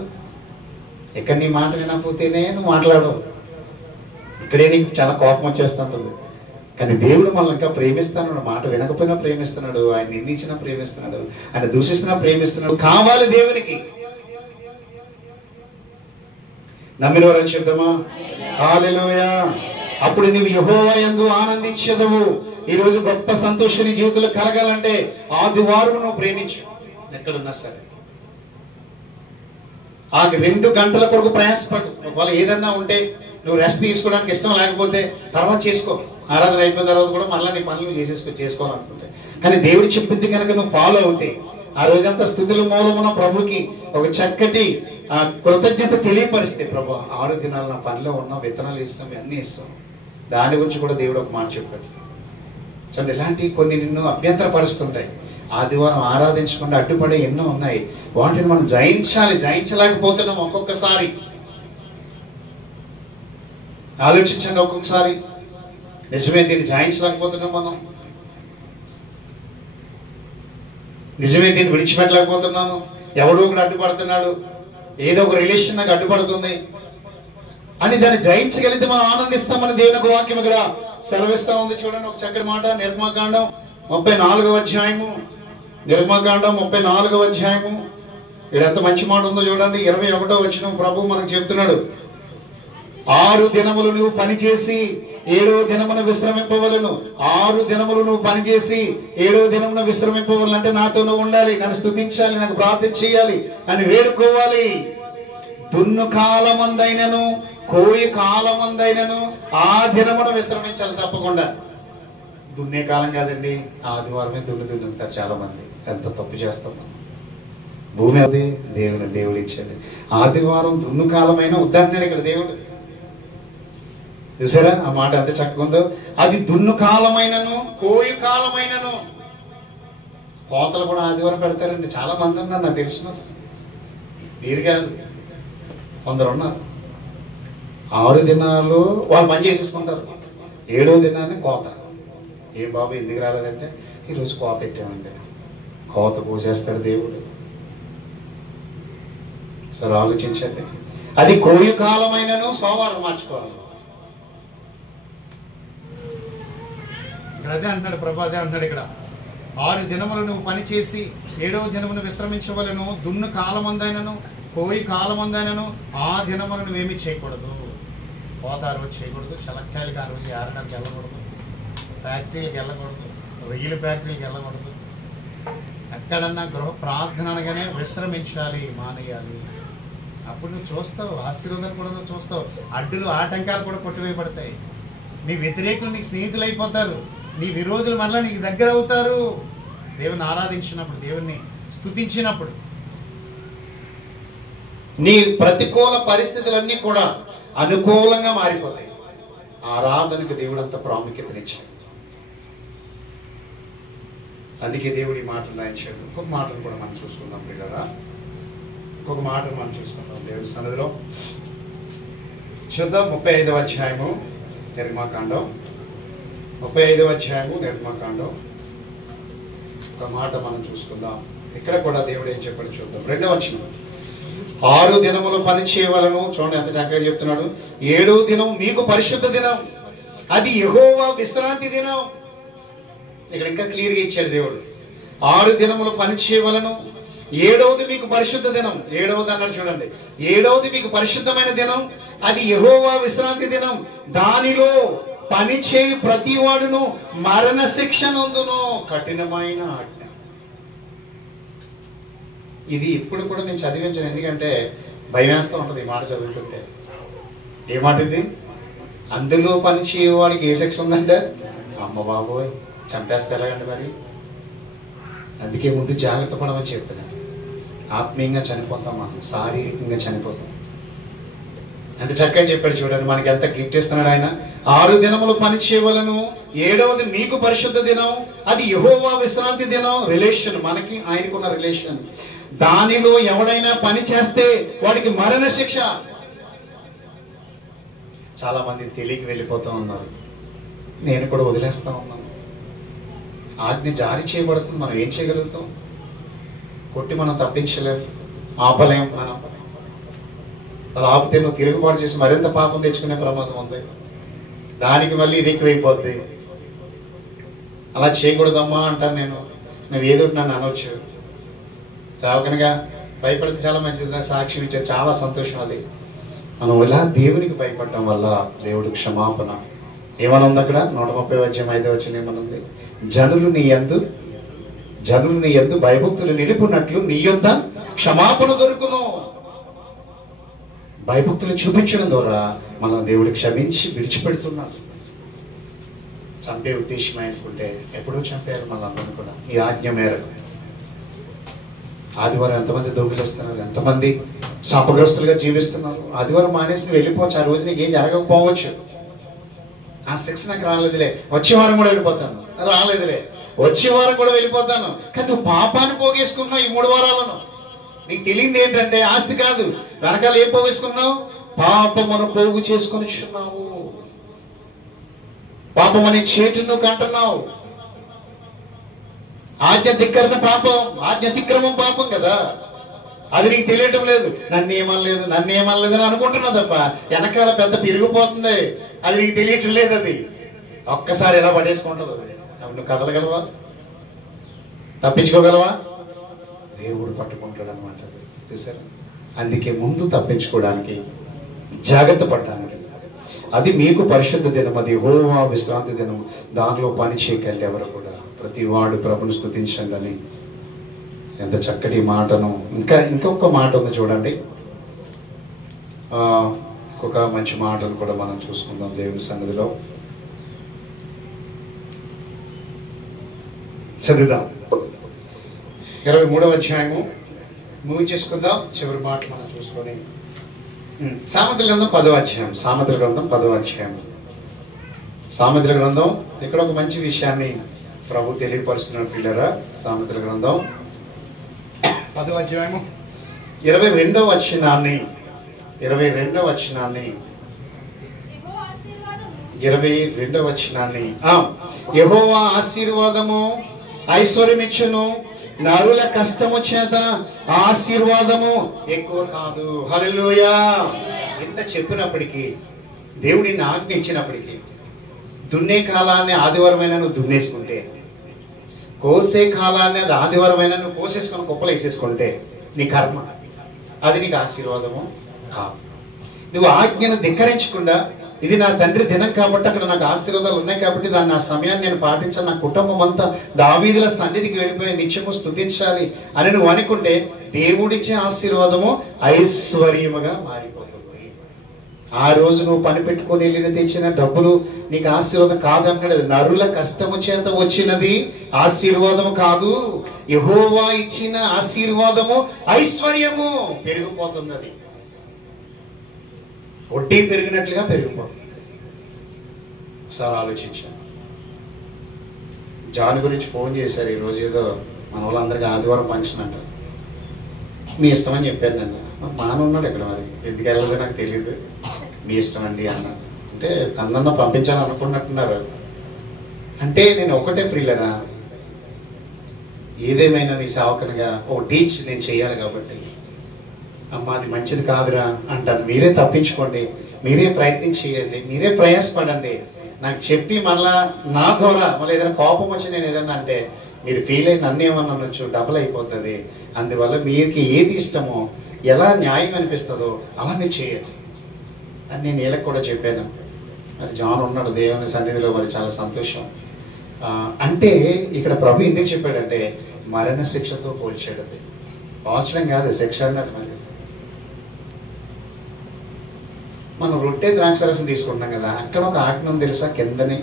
ఎక్కడ నీ మాట వినకపోతేనే నువ్వు మాట్లాడవు. ఇక్కడే నీకు చాలా కోపం వచ్చేస్తుంటుంది. కానీ దేవుడు మనల్ని ఇంకా ప్రేమిస్తున్నాడు. మాట వినకపోయినా ప్రేమిస్తున్నాడు, ఆయన నిందించినా ప్రేమిస్తున్నాడు, ఆయన దూషిస్తున్నా ప్రేమిస్తున్నాడు. కావాలి దేవునికి. నమ్మిన వారని చెప్దామా? హల్లెలూయా. అప్పుడు నీవు యెహోవా యందు ఆనందించెదవు. ఈ రోజు గొప్ప సంతోషం నీ జీవితంలో కలగాలంటే ఆదివారం నువ్వు ప్రేమించు. ఎక్కడున్నా సరే ఆ 2 గంటల కొరకు ప్రయాసపడు. ఒకవేళ ఏదన్నా ఉంటే నువ్వు రెస్ట్ తీసుకోవడానికి ఇష్టం లేకపోతే తర్వాత చేసుకో. ఆరాధన అయిపోయిన తర్వాత కూడా మళ్ళీ నీ పనులు చేసుకోవాలనుకుంటే. కానీ దేవుడు చెప్పింది కనుక నువ్వు ఫాలో అవుతే ఆ రోజంతా స్థుతుల మూలమున ప్రభుకి ఒక చక్కటి కృతజ్ఞత తెలియపరిస్తే, ప్రభు 6 దినాలు నా పనిలో ఉన్న విత్తనాలు ఇస్తాం, అన్నీ ఇస్తాం. దాని గురించి కూడా దేవుడు ఒక మాట చెప్పాడు. చూడండి, ఇలాంటి కొన్ని నిన్ను అభ్యంతరపరుస్తుంటాయి. ఆదివారం ఆరాధించకుండా అడ్డుపడే ఎన్నో ఉన్నాయి. వాటిని మనం జయించలేకపోతున్నాం. ఒక్కొక్కసారి ఆలోచించండి, ఒక్కొక్కసారి నిజమే దీన్ని జయించలేకపోతున్నాం మనం, నిజమే దీన్ని విడిచిపెట్టలేకపోతున్నాను. ఎవడో ఒకడు అడ్డుపడుతున్నాడు, ఏదో ఒక రిలేషన్ నాకు అడ్డుపడుతుంది అని దాన్ని జయించగలిగితే మనం ఆనందిస్తామని దేవుని ఒక వాక్యం ఇక్కడ సెలవిస్తా ఉంది. చూడండి ఒక చక్కటి మాట, నిర్గమకాండం 34వ అధ్యాయము. నిర్గమకాండం 34వ అధ్యాయము. ఇక్కడ ఎంత మంచి మాట ఉందో చూడండి. 21వ వచనం ప్రభు మనకు చెప్తున్నాడు, 6 దినములు నువ్వు పనిచేసి 7వ దినమున విశ్రమింపవలను. 6 దినములు నువ్వు పనిచేసి 7వ దినమున విశ్రమింపవలను. అంటే నాతో నువ్వు ఉండాలి, నన్ను స్తుతించాలి, నాకు ప్రార్థన చేయాలి అని వేడుకోవాలి. దున్ను కాలమందైనను కోయి కాలమందైనను ఆ దినమున విశ్రమించాలి తప్పకుండా. దున్నే కాలం కాదండి, ఆదివారమే దున్నుతారు చాలా మంది. ఎంత తప్పు చేస్తాం మనం. భూమి అది దేవుడు ఇచ్చేది. ఆదివారం దున్ను కాలమైనా వద్దన్నాడు ఇక్కడ దేవుడు. చూసారా ఆ మాట ఎంత చక్కగా ఉందో. అది దున్ను కాలమైనను కోయి కాలమైనను. కోతలు కూడా ఆదివారం పెడతారండి. చాలా మంది ఉన్నారు నాకు తెలిసిన మీరు కాదు, కొందరు ఉన్నారు. 6 దినాలు వాళ్ళు పని చేసేసుకుంటారు, 7వ దినాన్ని కోత. ఏం బాబు ఎందుకు రాలేదంటే ఈరోజు కోత ఎట్టామంటే కోత కోసేస్తాడు దేవుడు. సరే ఆలోచించండి. అది కోయి కాలమైనను సోమవారం మార్చుకోవాలి. అదే అంటున్నాడు ప్రభు, అదే అంటున్నాడు ఇక్కడ. 6 దినములు నువ్వు పని చేసి 7వ దినమును విశ్రమించవలను. దున్ను కాలమందైనను కోయి కాలమందైనను ఆ దినమును నువ్వేమీ చేయకూడదు. కోత ఆ రోజు చేయకూడదు, శలక్కాయలకి ఆ రోజు ఏరడానికి వెళ్ళకూడదు, ఫ్యాక్టరీలకు వెళ్ళకూడదు, రొయ్యల ఫ్యాక్టరీలకు వెళ్ళకూడదు. ఎక్కడన్నా గృహ ప్రార్థన అనగానే విశ్రమించాలి, మానేయాలి. అప్పుడు నువ్వు చూస్తావు ఆశీర్వాదాలు కూడా నువ్వు చూస్తావు. అడ్డులు ఆటంకాలు కూడా కొట్టివేయబడతాయి. నీ వ్యతిరేకులు నీకు స్నేహితులు అయిపోతారు, నీ విరోధులు మళ్ళీ నీకు దగ్గర అవుతారు. దేవుని ఆరాధించినప్పుడు, దేవుణ్ణి స్తుతించినప్పుడు నీ ప్రతికూల పరిస్థితులన్నీ కూడా అనుకూలంగా మారిపోతాయి. ఆరాధనకు దేవుడు అంత ప్రాముఖ్యతనిచ్చాడు. అందుకే దేవుడు ఈ మాటలు రాయించాడు. ఇంకొక మాటను కూడా మనం చూసుకుందాం పిల్లరా. ఇంకొక మాటను మనం చూసుకుందాం దేవుడి సన్నిధిలో. చూద్దాం 35వ అధ్యాయము నిర్గమకాండం. 35వ అధ్యాయము నిర్గమకాండం. ఒక మాట మనం చూసుకుందాం. ఇక్కడ కూడా దేవుడు ఏం చెప్పాడు చూద్దాం. 2వ వచనం, 6 దినములు పని చేయవలను. చూడండి ఎంత చక్కగా చెప్తున్నాడు. 7వ దినం మీకు పరిశుద్ధ దినం, అది యెహోవా విశ్రాంతి దినం. ఇక్కడ ఇంకా క్లియర్గా ఇచ్చాడు దేవుడు. 6 దినములు పని చేయవలను, 7వది మీకు పరిశుద్ధ దినం. 7వది అన్నాడు చూడండి. 7వది మీకు పరిశుద్ధమైన దినం, అది యెహోవా విశ్రాంతి దినం. దానిలో పని చేయి ప్రతి వాడును మరణ శిక్ష నందును. కఠినమైన ఆజ్ఞ ఇది. ఇప్పుడు కూడా నేను చదివించాను, ఎందుకంటే భయం వేస్తూ ఉంటుంది ఈ మాట చదువుతుంటే. ఏ మాట ఇది? అందులో పని చేయవాడికి ఏ శిక్ష ఉందంటే, అమ్మ బాబోయ్ చంపేస్తే ఎలాగండి మరి. అందుకే ముందు జాగ్రత్త పడమని చెప్తున్నాను. ఆత్మీయంగా చనిపోతాం, మనం శారీరకంగా చనిపోతాం. ఎంత చక్కగా చెప్పాడు చూడండి. మనకి ఎంత గిఫ్ట్ ఇస్తున్నాడు ఆయన. 6 దినములు పని చేయవలను, 7వది మీకు పరిశుద్ధ దినం, అది యెహోవా విశ్రాంతి దినం. రిలేషన్ మనకి ఆయనకున్న రిలేషన్. దానిలో ఎవడైనా పని చేస్తే వాడికి మరణ శిక్ష. చాలా మంది తెలియక వెళ్ళిపోతూ ఉన్నారు. నేను కూడా వదిలేస్తా ఉన్నాను. ఆజ్ఞ జారీ చేయబడుతుంది, మనం ఏం చేయగలుగుతాం? కొట్టి మనం తప్పించలేము, ఆపలేము. మనం అది ఆపితే నువ్వు తిరుగుబాటు చేసి మరింత పాపం తెచ్చుకునే ప్రమాదం ఉంది. దానికి మళ్ళీ ఇది ఎక్కువైపోద్ది. అలా చేయకూడదమ్మా అంటాను నేను. నువ్వు ఏదో నన్ను అనవచ్చు. చాలా కనుక భయపడితే చాలా మంచిది. సాక్ష్యం ఇచ్చారు, చాలా సంతోషం. అది మనం ఇలా దేవునికి భయపడటం వల్ల దేవుడు క్షమాపణ. ఏమని ఉంది అక్కడ? 130వ అధ్యాయం 5వ వచనం ఏమనుంది? జనులు నీ యందు భయభక్తులు నిలుపున్నట్లు నీ యొద్ద క్షమాపణ దొరుకును. భయభక్తులు చూపించడం ద్వారా మనం దేవుడు క్షమించి విడిచిపెడుతున్నాడు. చంపే ఉద్దేశం అనుకుంటే ఎప్పుడో చంపారు మనందరినీ కూడా ఈ ఆజ్ఞ మేరకు. ఆదివారం ఎంతమంది దొంగిలిస్తున్నారు, ఎంతమంది శాపగ్రస్తులుగా జీవిస్తున్నారు. ఆదివారం మానేసి నువ్వు వెళ్ళిపోవచ్చు, ఆ రోజు నీకు ఏం జరగకపోవచ్చు. ఆ శిక్ష నాకు రాలేదులే, వచ్చే వారం కూడా వెళ్ళిపోతాను, రాలేదులే వచ్చే వారం కూడా వెళ్ళిపోతాను. కానీ నువ్వు పాపాన్ని పోగేసుకున్నావు ఈ 3 వారాలను. నీకు తెలియంది ఏంటంటే ఆస్తి కాదు, వెనకాల ఏం పోగేసుకున్నావు? పాపమును పోగు చేసుకొనిచున్నావు. పాపం అనే చేటును కంటున్నావు. ఆజ్ఞాతిక్రమ పాపం, ఆజ్ఞాతిక్రమం పాపం కదా. అది నీకు తెలియటం లేదు. నన్నేమనలేదు అని అనుకుంటున్నావు తప్ప వెనకాల పెద్ద పెరిగిపోతుంది. అది నీకు తెలియటం లేదు. అది ఒక్కసారి ఎలా పడేసుకుంటుంది. నువ్వు కదలగలవా? తప్పించుకోగలవా? దేవుడు పట్టుకుంటాడు అనమాట. చూసారా? అందుకే ముందు తప్పించుకోవడానికి జాగ్రత్త పడడానికి. అది మీకు పరిశుద్ధ దినం, అది యెహోవా విశ్రాంతి దినం. దానిలో పని చేయగలి ఎవరు కూడా. ప్రతి వాడు ప్రభుని స్తుతించండి అని ఎంత చక్కటి మాటను. ఇంకొక మాట ఉంది చూడండి. ఇంకొక మంచి మాటను కూడా మనం చూసుకుందాం దేవుని సన్నిధిలో. చదువుదాం. 23వ అధ్యాయము మూవ్ చేసుకుందాం. చివరి మాట మనం చూసుకొని సామెతల గ్రంథం 10వ అధ్యాయం. సామెతల గ్రంథం 10వ అధ్యాయం. సామెతల గ్రంథం ఇక్కడ ఒక మంచి విషయాన్ని ప్రభు తెలియపరుస్తున్న పిల్లరా. సామెతల గ్రంథం 10వ అధ్యాయము 22వ వచనాన్ని 22వ వచనాన్ని యెహోవా ఆశీర్వాదము ఐశ్వర్యమిచ్చును, నరుల కష్టము చేత ఆశీర్వాదము ఎక్కువ కాదు. హల్లెలూయా. ఇంత చెప్పినప్పటికీ, దేవుడిని ఆజ్ఞించినప్పటికీ, దున్నే కాలాన్ని ఆదివారమైన నువ్వు దున్నేసుకుంటే, కోసే కాలాన్ని అది ఆదివారమైన నువ్వు కోసేసుకొని కుప్పలు వేసేసుకుంటే నీ కర్మ, అది నీకు ఆశీర్వాదము కాదు. నువ్వు ఆజ్ఞను ధిక్కరించకుండా ఇది నా తండ్రి దినం కాబట్టి అక్కడ నాకు ఆశీర్వాదాలు ఉన్నాయి కాబట్టి దాన్ని, ఆ సమయాన్ని నేను పాటించాలి, నా కుటుంబం అంతా దావీదుల సన్నిధికి వెళ్ళిపోయి నిత్యము స్తుతించాలి అని నువ్వు అనుకుంటే దేవుడిచ్చే ఆశీర్వాదము ఐశ్వర్యముగా మారిపోతుంది. ఆ రోజు నువ్వు పని పెట్టుకొని వెళ్ళిన తెచ్చిన డబ్బులు నీకు ఆశీర్వాదం కాదన్నాడు. నరుల కష్టము చేత వచ్చినది ఆశీర్వాదము కాదు. యెహోవా ఇచ్చిన ఆశీర్వాదము ఐశ్వర్యము పెరిగిపోతుంది. అది వడ్డీ పెరిగినట్లుగా పెరిగిపోతుంది. సార్ ఆలోచించాను. జాన్ గురించి ఫోన్ చేశారు ఈరోజు. ఏదో మన వాళ్ళందరికీ ఆదివారం ఫంక్షన్ అంటారు. మీ ఇష్టం అని చెప్పాను. నన్ను మానున్నాడు ఇక్కడ, మరి ఎందుకు వెళ్ళదో నాకు తెలియదు. మీ ఇష్టం అండి అన్నాడు. అంటే తనన్న పంపించాలని అనుకున్నట్టున్నారు. అంటే నేను ఒకటే ప్రియులరా, ఏదేమైనా నీ సేవకునిగా ఓ టీచ్ నేను చేయాలి కాబట్టి అమ్మా అది మంచిది కాదురా అంటాను. మీరే తప్పించుకోండి, మీరే ప్రయత్నం చేయండి, మీరే ప్రయాసపడండి. నాకు చెప్పి మళ్ళా నా ద్వారా మళ్ళీ ఏదైనా కోపం వచ్చి నేను ఏదన్నా అంటే మీరు ఫీల్ అయి నన్ను ఏమన్నా అనొచ్చు, డబుల్ అయిపోతుంది. అందువల్ల మీకు ఏది ఇష్టమో, ఎలా న్యాయం అనిపిస్తుందో అలా మీరు చేయండి అని నేను వీళ్ళకి కూడా చెప్పాను. మరి జాన్ ఉన్నాడు దేవుని సన్నిధిలో, మరి చాలా సంతోషం. అంటే ఇక్కడ ప్రభు ఎందుకు చెప్పాడంటే మరణ శిక్షతో పోల్చాడు. అది పోల్చడం కాదు, శిక్ష అన్నట్టు. మరి మనం రొట్టె ద్రాక్షరసం తీసుకుంటాం కదా, అక్కడ ఒక ఆజ్ఞ ఉంది తెలుసా? కిందని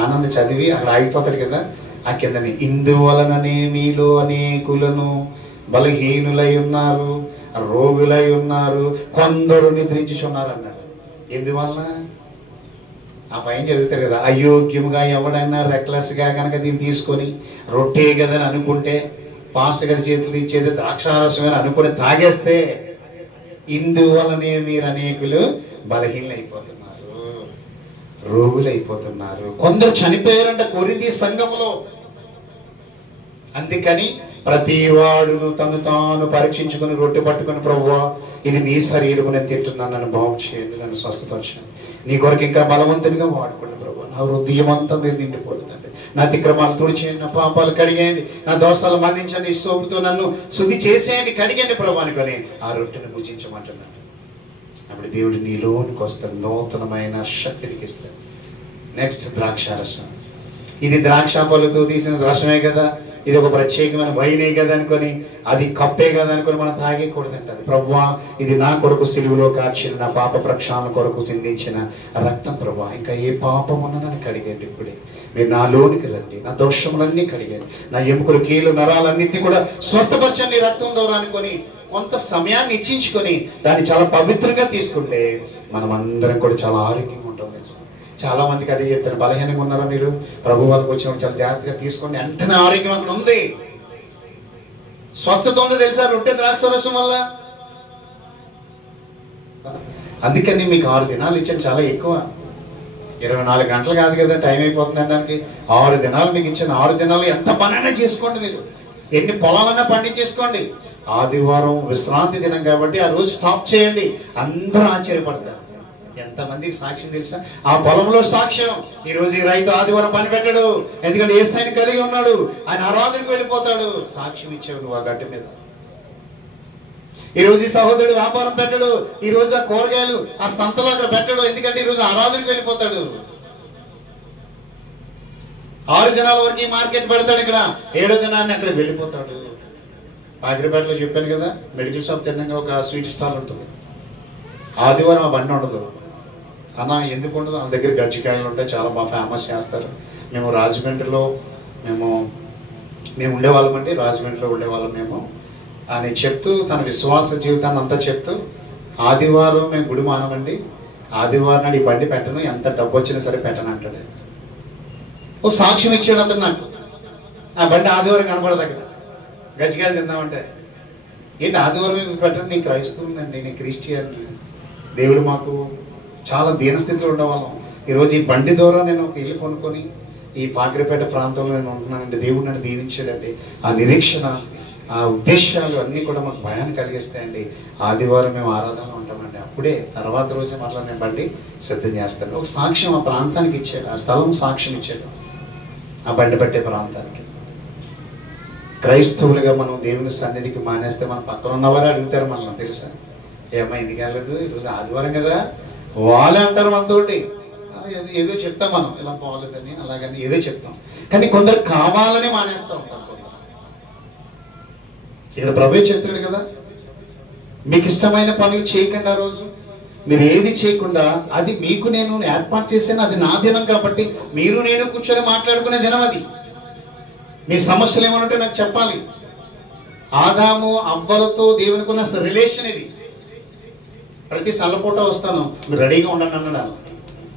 ఆనంద చదివి అక్కడ ఆగిపోతాడు కదా, ఆ కిందని ఇందువలననే మీలో అనేకులను బలహీనులై ఉన్నారు, రోగులై ఉన్నారు, కొందరు నిద్రించుచున్నారు అన్నాడు. ఎందువలన? ఆ పైన చదువుతారు కదా, అయోగ్యముగా ఎవడైనా రెక్లెస్ గా కనుక దీన్ని తీసుకొని రొట్టె కదని అనుకుంటే, పాస్టర్ గారి చేతులు ఇచ్చేది ద్రాక్షారసం అని అనుకుని తాగేస్తే ఇందువలనే మీరు అనేకులు బలహీనైపోతున్నారు, రోగులైపోతున్నారు, కొందరు చనిపోయారంట కొరింథీ సంఘములో. అందుకని ప్రతి వాడును తను తాను పరీక్షించుకుని రొట్టె పట్టుకుని, ప్రభువా ఇది నీ శరీరము, నేను తింటున్నాను, నన్ను బాగు చేయండి, నన్ను స్వస్థపరచండి, నీ కొరకు ఇంకా బలవంతునిగా వాడుకోండి ప్రభు. నా హృదయం అంతా మీరు నిండిపోతుందండి. నా అతిక్రమాలు తుడిచేయండి, నా పాపాలు కడిగేయండి, నా దోషాలు మన్నించండి, ఈ సోపుతో నన్ను శుద్ధి చేసేయండి, కడిగండి ప్రభు అనుకొని ఆ రొట్టెను భుజించమంటున్నాడు. అప్పుడు దేవుడు నీలోనికి వస్తాడు, నూతనమైన శక్తికి ఇస్తాడు. నెక్స్ట్ ద్రాక్షారసం. ఇది ద్రాక్ష పళ్ళతో తీసిన రసమే కదా, ఇది ఒక ప్రత్యేకమైన వైనే కదా అనుకొని, అది కప్పే కదా అనుకొని మనం తాగేకూడదంటది. ప్రభువా ఇది నా కొరకు సిలువలో కార్చిన, నా పాప ప్రక్షాళన కొరకు చిందించిన రక్తం ప్రభువా, ఇంకా ఏ పాపమున్నా నన్ను కడిగండి. ఇప్పుడే మీరు నాలోనికి రండి, నా దోషములన్నీ కడిగండి, నా ఎముకలు కీలు నరాలన్నింటినీ కూడా స్వస్థపరచండి రక్తం ద్వారా అనుకొని కొంత సమయాన్ని ఇచ్చించుకొని దాన్ని చాలా పవిత్రంగా తీసుకుంటే మనం అందరం కూడా చాలా ఆరోగ్యంగా ఉంటాం. చాలా మందికి అదే చెప్తాను, బలహీనంగా ఉన్నారా మీరు, ప్రభు వాళ్ళకి వచ్చినప్పుడు చాలా జాగ్రత్తగా తీసుకోండి, వెంటనే ఆరోగ్యం అక్కడ ఉంది, స్వస్థత ఉందో తెలుసా రొట్టె ద్రాక్షరసం వల్ల. అందుకని మీకు 6 దినాలు ఇచ్చాను, చాలా ఎక్కువ. 24 గంటలు కాదు కదా టైం అయిపోతుంది అనడానికి. 6 దినాలు మీకు ఇచ్చాను. 6 దినాలు ఎంత పనైనా చేసుకోండి, మీరు ఎన్ని పొలాలన్నా పండించేసుకోండి. ఆదివారం విశ్రాంతి దినం కాబట్టి ఆ రోజు స్టాప్ చేయండి. అందరూ ఆశ్చర్యపడతారు. ఎంతమందికి సాక్ష్యం తెలుసా? ఆ పొలంలో సాక్ష్యం. ఈ రోజు ఈ రైతు ఆదివారం పని పెట్టాడు, ఎందుకంటే యేసయ్యని కలిగి ఉన్నాడు, ఆయన ఆరాధనకు వెళ్ళిపోతాడు. సాక్ష్యం ఇచ్చావు నువ్వు ఆ గడ్డ మీద. ఈ రోజు ఈ సహోదరుడు వ్యాపారం పెట్టాడు, ఈ రోజు ఆ కూరగాయలు ఆ సంతలో అక్కడ పెట్టాడు, ఎందుకంటే ఈ రోజు ఆరాధనకు వెళ్ళిపోతాడు. 6 దినాల వరకు ఈ మార్కెట్ పెడతాడు, ఇక్కడ 7వ దినాన్ని అక్కడ వెళ్ళిపోతాడు. పాకిరిపేటలో చెప్పాను కదా, మెడికల్ షాప్ తిన్నాక ఒక స్వీట్ స్టాల్ ఉంటుంది. ఆదివారం ఆ బండి ఉండదు. అన్న ఎందుకు ఉండదు? వాళ్ళ దగ్గర గజ్జికాయలు ఉంటాయి, చాలా బాగా ఫేమస్ చేస్తారు. మేము రాజమండ్రిలో మేము ఉండేవాళ్ళం అండి, రాజమండ్రిలో ఉండేవాళ్ళం మేము అని చెప్తూ తన విశ్వాస జీవితాన్ని అంతా చెప్తూ, ఆదివారం మేము గుడి మానమండి, ఆదివారం నాడు ఈ బండి పెట్టను, ఎంత డబ్బు వచ్చినా సరే పెట్టను అంటాడు. ఓ సాక్ష్యం ఇచ్చాడు అతను నాకు. ఆ బండి ఆదివారం కనపడదు అక్కడ, గజ్జికాయలు తిందామంటే. ఏంటి ఆదివారం పెట్టండి? నేను క్రైస్తవునండి, నేను క్రిస్టియన్. దేవుడు మాకు చాలా దీనస్థితిలో ఉండేవాళ్ళం. ఈరోజు ఈ బండి ద్వారా నేను ఒక ఇల్లు కొనుక్కొని ఈ పాకిరిపేట ప్రాంతంలో నేను ఉంటున్నానండి. దేవుడు నన్ను దీవించాడండి. ఆ నిరీక్షణ, ఆ ఉద్దేశాలు అన్నీ కూడా మాకు భయాన్ని కలిగిస్తాయండి. ఆదివారం మేము ఆరాధనలో ఉంటామండి, అప్పుడే తర్వాత రోజే మళ్ళీ నేను బండి సిద్ధం చేస్తాను. ఒక సాక్ష్యం ఆ ప్రాంతానికి ఇచ్చాడు, ఆ స్థలం సాక్ష్యం ఇచ్చాడు ఆ బండి పెట్టే ప్రాంతానికి. క్రైస్తవులుగా మనం దేవుని సన్నిధికి మానేస్తే మన పక్కన ఉన్నవారే అడుగుతారు మనల్ని, తెలుసా ఏమ్మా ఎందుకు వెళ్ళలేదు, ఈరోజు ఆదివారం కదా. వాళ్ళే అంటారు మనతోటి, ఏదో చెప్తాం మనం, ఇలా పోలేదని అలాగని ఏదో చెప్తాం. కానీ కొందరు కావాలనే మానేస్తూ ఉంటారు. ఇక్కడ ప్రభు చెప్తాడు కదా, మీకు ఇష్టమైన పనులు చేయకండి. ఆ రోజు మీరు ఏది చేయకుండా, అది మీకు నేను ఏర్పాటు చేశాను, అది నా దినం కాబట్టి మీరు నేను కూర్చొని మాట్లాడుకునే దినం అది. మీ సమస్యలు ఏమనుంటే నాకు చెప్పాలి. ఆదాము అవ్వలతో దేవునికి ఉన్న రిలేషన్ ఇది. ప్రతి సల్లపూట వస్తాను, మీరు రెడీగా ఉండండి అన్నాడు.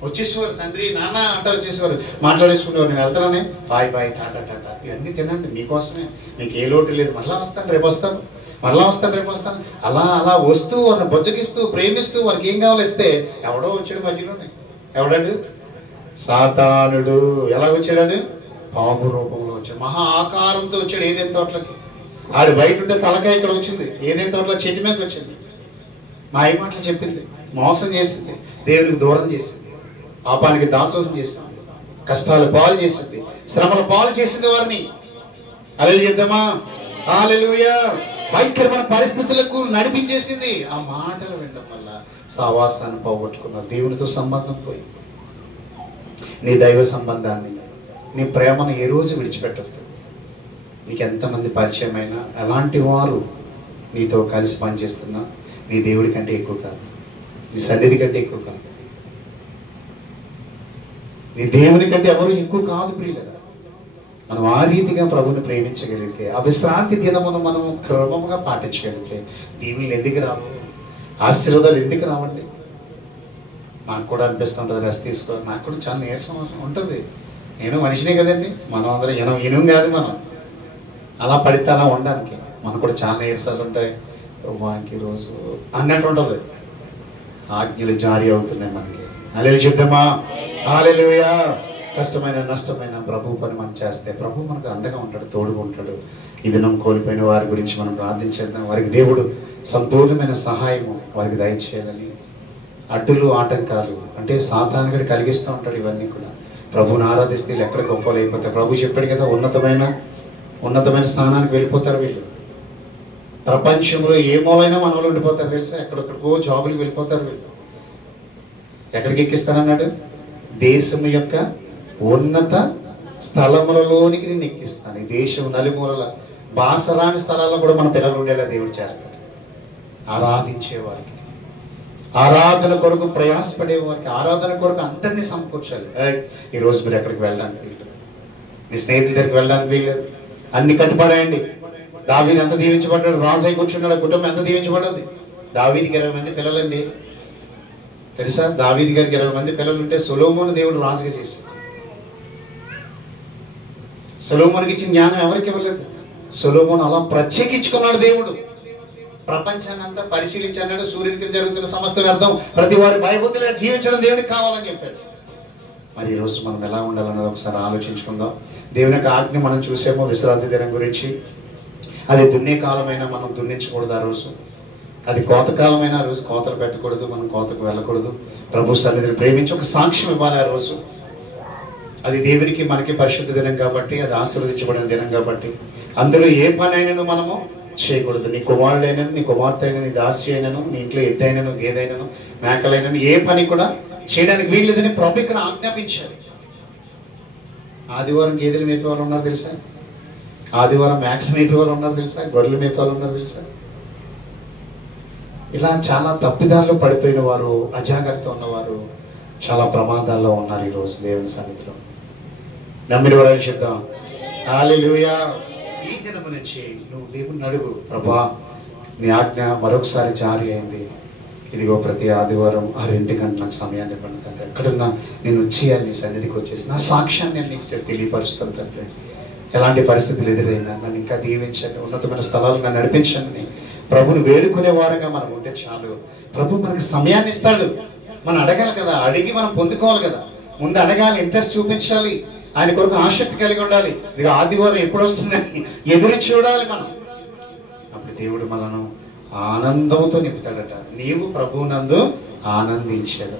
వచ్చేసేవారు, తండ్రి నాన్న అంట వచ్చేసేవారు, మాట్లాడేసుకునేవారు. నేను వెళ్తానే, బాయ్ బాయ్ టాటా టాటా, ఇవన్నీ తినండి మీకోసమే, మీకు ఏ లోటు లేదు, మళ్ళా వస్తాను రేపు వస్తాను, మళ్ళా వస్తాను రేపు వస్తాను, అలా అలా వస్తూ వారిని బొజ్జగిస్తూ ప్రేమిస్తూ వారికి ఏం కావాలి ఇస్తే, ఎవడో వచ్చాడు మధ్యలోనే. ఎవడాడు? సాతానుడు. ఎలా వచ్చాడు? పాము రూపంలో వచ్చాడు, మహా ఆకారంతో వచ్చాడు ఏదైనా తోటలకి. ఆడు బయట ఉంటే తలకాయ ఇక్కడ వచ్చింది, ఏదైనా తోటలో చెట్టు మీదకి వచ్చింది. మాయ మాటలు చెప్పింది, మోసం చేసింది, దేవునికి దూరం చేసింది, పాపానికి దాసోహం చేసింది, కష్టాలు పాలు చేసింది, శ్రమల పాలు చేసింది వారిని. హల్లెలూయా చెప్దామా? హల్లెలూయా. భయంకరమైన పరిస్థితులకు నడిపించేసింది. ఆ మాటలు వినడం వల్ల సావాసాన్ని పోగొట్టుకున్నారు, దేవునితో సంబంధం పోయి. నీ దైవ సంబంధాన్ని, నీ ప్రేమను ఏ రోజు విడిచిపెట్టద్దు. నీకు ఎంతమంది పరిచయమైనా, ఎలాంటి వారు నీతో కలిసి పనిచేస్తున్నా, నీ దేవుడి కంటే ఎక్కువ కాదు, నీ సన్నిధి కంటే ఎక్కువ కాదు, నీ దేవుని కంటే ఎవరు ఎక్కువ కాదు ప్రియులరా. మనం ఆ రీతిగా ప్రభుని ప్రేమించగలిగితే, ఆ విశ్రాంతి దినమును మనం క్రమంగా పాటించగలిగితే, దీవులు ఎందుకు రావు, ఆశీర్వాదాలు ఎందుకు రావండి? నాకు కూడా అనిపిస్తుంటుంది రెస్ట్ తీసుకోవాలి, నాకు కూడా చాలా నీరసం ఉంటుంది. నేను మనిషినే కదండి, మనం అందరం ఇనం కాదు, మనం అలా పడితే అలా ఉండడానికి మనకు కూడా చాలా నీరసాలు ఉంటాయి. వానికి రోజు అన్నట్టు ఉంటుంది, ఆజ్ఞలు జారీ అవుతున్నాయి మనకి. హల్లెలూయా చెప్తామా? హల్లెలూయా. కష్టమైన నష్టమైన ప్రభు పని మనం చేస్తే ప్రభు మనకు అండగా ఉంటాడు, తోడుగా ఉంటాడు. ఈ దినం కోల్పోయిన వారి గురించి మనం ప్రార్థించేద్దాం. వారికి దేవుడు సంపూర్ణమైన సహాయము వారికి దయచేయాలని. అడ్డులు ఆటంకాలు అంటే సాతానుడు కలిగిస్తూ ఉంటాడు. ఇవన్నీ కూడా ప్రభుని ఆరాధిస్తే ఎక్కడ గొప్పలు అయిపోతాయి. ప్రభు చెప్పాడు కదా, ఉన్నతమైన స్థానానికి వెళ్ళిపోతారు వీళ్ళు. ప్రపంచంలో ఏ మూలైనా మన వాళ్ళు ఉండిపోతారు తెలుసా, ఎక్కడెక్కడికో జాబులకు వెళ్ళిపోతారు వీళ్ళు. ఎక్కడికి ఎక్కిస్తానన్నాడు? దేశం యొక్క ఉన్నత స్థలములలోనికి నేను ఎక్కిస్తాను. ఈ దేశం నలుమూలల బాసరాని స్థలాల్లో కూడా మన పిల్లలు ఉండేలా దేవుడు చేస్తాడు. ఆరాధించే వారికి, ఆరాధన కొరకు ప్రయాసపడే వారికి, ఆరాధన కొరకు అందరినీ సమకూర్చాలి. ఈరోజు మీరు ఎక్కడికి వెళ్ళడానికి వీలు, మీ స్నేహితుల దగ్గరికి వెళ్ళడానికి వీలు, అన్ని కట్టుపడేయండి. దావీదు ఎంత దీవించబడ్డాడు, రాజు అయి కూర్చున్నాడు, కుటుంబం ఎంత దీవించబడ్డది. దావీదికి 20 మంది పిల్లలండి. తెలుసా? దావీదు గారికి 20 మంది పిల్లలు ఉంటే సొలొమోను దేవుడు రాజుగా చేశాడు. సొలొమోనుకి ఇచ్చిన జ్ఞానం ఎవరికి ఇవ్వలేదు. సొలొమోను అలా ప్రత్యేకించుకున్నాడు దేవుడు. ప్రపంచాన్ని అంతా పరిశీలించి అన్నాడు, సూర్యునికి జరుగుతున్న సమస్త వ్యర్థం, ప్రతి వారి భయభూతులుగా జీవించడం దేవునికి కావాలని చెప్పాడు. మరి ఈరోజు మనం ఎలా ఉండాలన్నది ఒకసారి ఆలోచించుకుందాం. దేవుని యొక్క ఆజ్ఞ మనం చూసేమో విశ్రాంతి దినం గురించి. అది దున్నే కాలమైనా మనం దున్నించకూడదు ఆ రోజు. అది కోతకాలమైనా ఆ రోజు కోతలు పెట్టకూడదు, మనం కోతకు వెళ్ళకూడదు. ప్రభు సన్నిధిని ప్రేమించి ఒక సాక్ష్యం ఇవ్వాలి ఆ రోజు. అది దేవునికి మనకి పరిశుద్ధ దినం కాబట్టి, అది ఆశీర్వదించబడిన దినం కాబట్టి అందులో ఏ పని అయినను మనము చేయకూడదు. నీ కుమారుడైనను, నీ కుమార్తె అయినా, నీ దాసి అయినను, నీ ఇంట్లో ఎద్దైనను, గేదైనను, మేకలైనను ఏ పని కూడా చేయడానికి వీల్లేదని ప్రభు ఇక్కడ ఆజ్ఞాపించారు. ఆదివారం గేదెలు మేపే వాళ్ళు ఉన్నారు తెలుసా? ఆదివారం మేకలు మేపే వాళ్ళు ఉన్నారు తెలుసా? గొర్రెలు మేపే వాళ్ళు ఉన్నారు తెలుసా? ఇలా చాలా తప్పిదాల్లో పడిపోయిన వారు, అజాగ్రత్త ఉన్నవారు చాలా ప్రమాదాల్లో ఉన్నారు ఈరోజు దేవుని సన్నిధిలో. నమ్మిన వారని చెప్తాం హల్లెలూయా. ఈ దినము నుంచి నువ్వు దేవుని అడుగు, ప్రభా నీ ఆజ్ఞ మరొకసారి జారీ అయింది. ఇదిగో ప్రతి ఆదివారం 6 గంటల నాకు సమయాన్ని ఇవ్వండి తండ్రి. ఎక్కడున్నా నేను చేయాలి, నీ సన్నిధికి వచ్చేసి నా సాక్ష్యాన్ని నేను నీకు తెలియపరుస్తాను తండ్రి. ఎలాంటి పరిస్థితులు ఎదురైనా నన్ను ఇంకా దీవించండి, ఉన్నతమైన స్థలాలు నన్ను నడిపించండి. ప్రభుని వేడుకునే వారంగా మనం ఉంటే చాలు. ప్రభు మనకి సమయాన్ని ఇస్తాడు. మనం అడగాలి కదా, అడిగి మనం పొందుకోవాలి కదా. ముందు అడగాలి, ఇంట్రెస్ట్ చూపించాలి, ఆయన కొరకు ఆసక్తి కలిగి ఉండాలి. ఇక ఆదివారం ఎప్పుడు వస్తుందని ఎదురు చూడాలి మనం. అప్పుడు దేవుడు మనను ఆనందంతో నింపుతాడట. నీవు ప్రభువునందు ఆనందించాడు.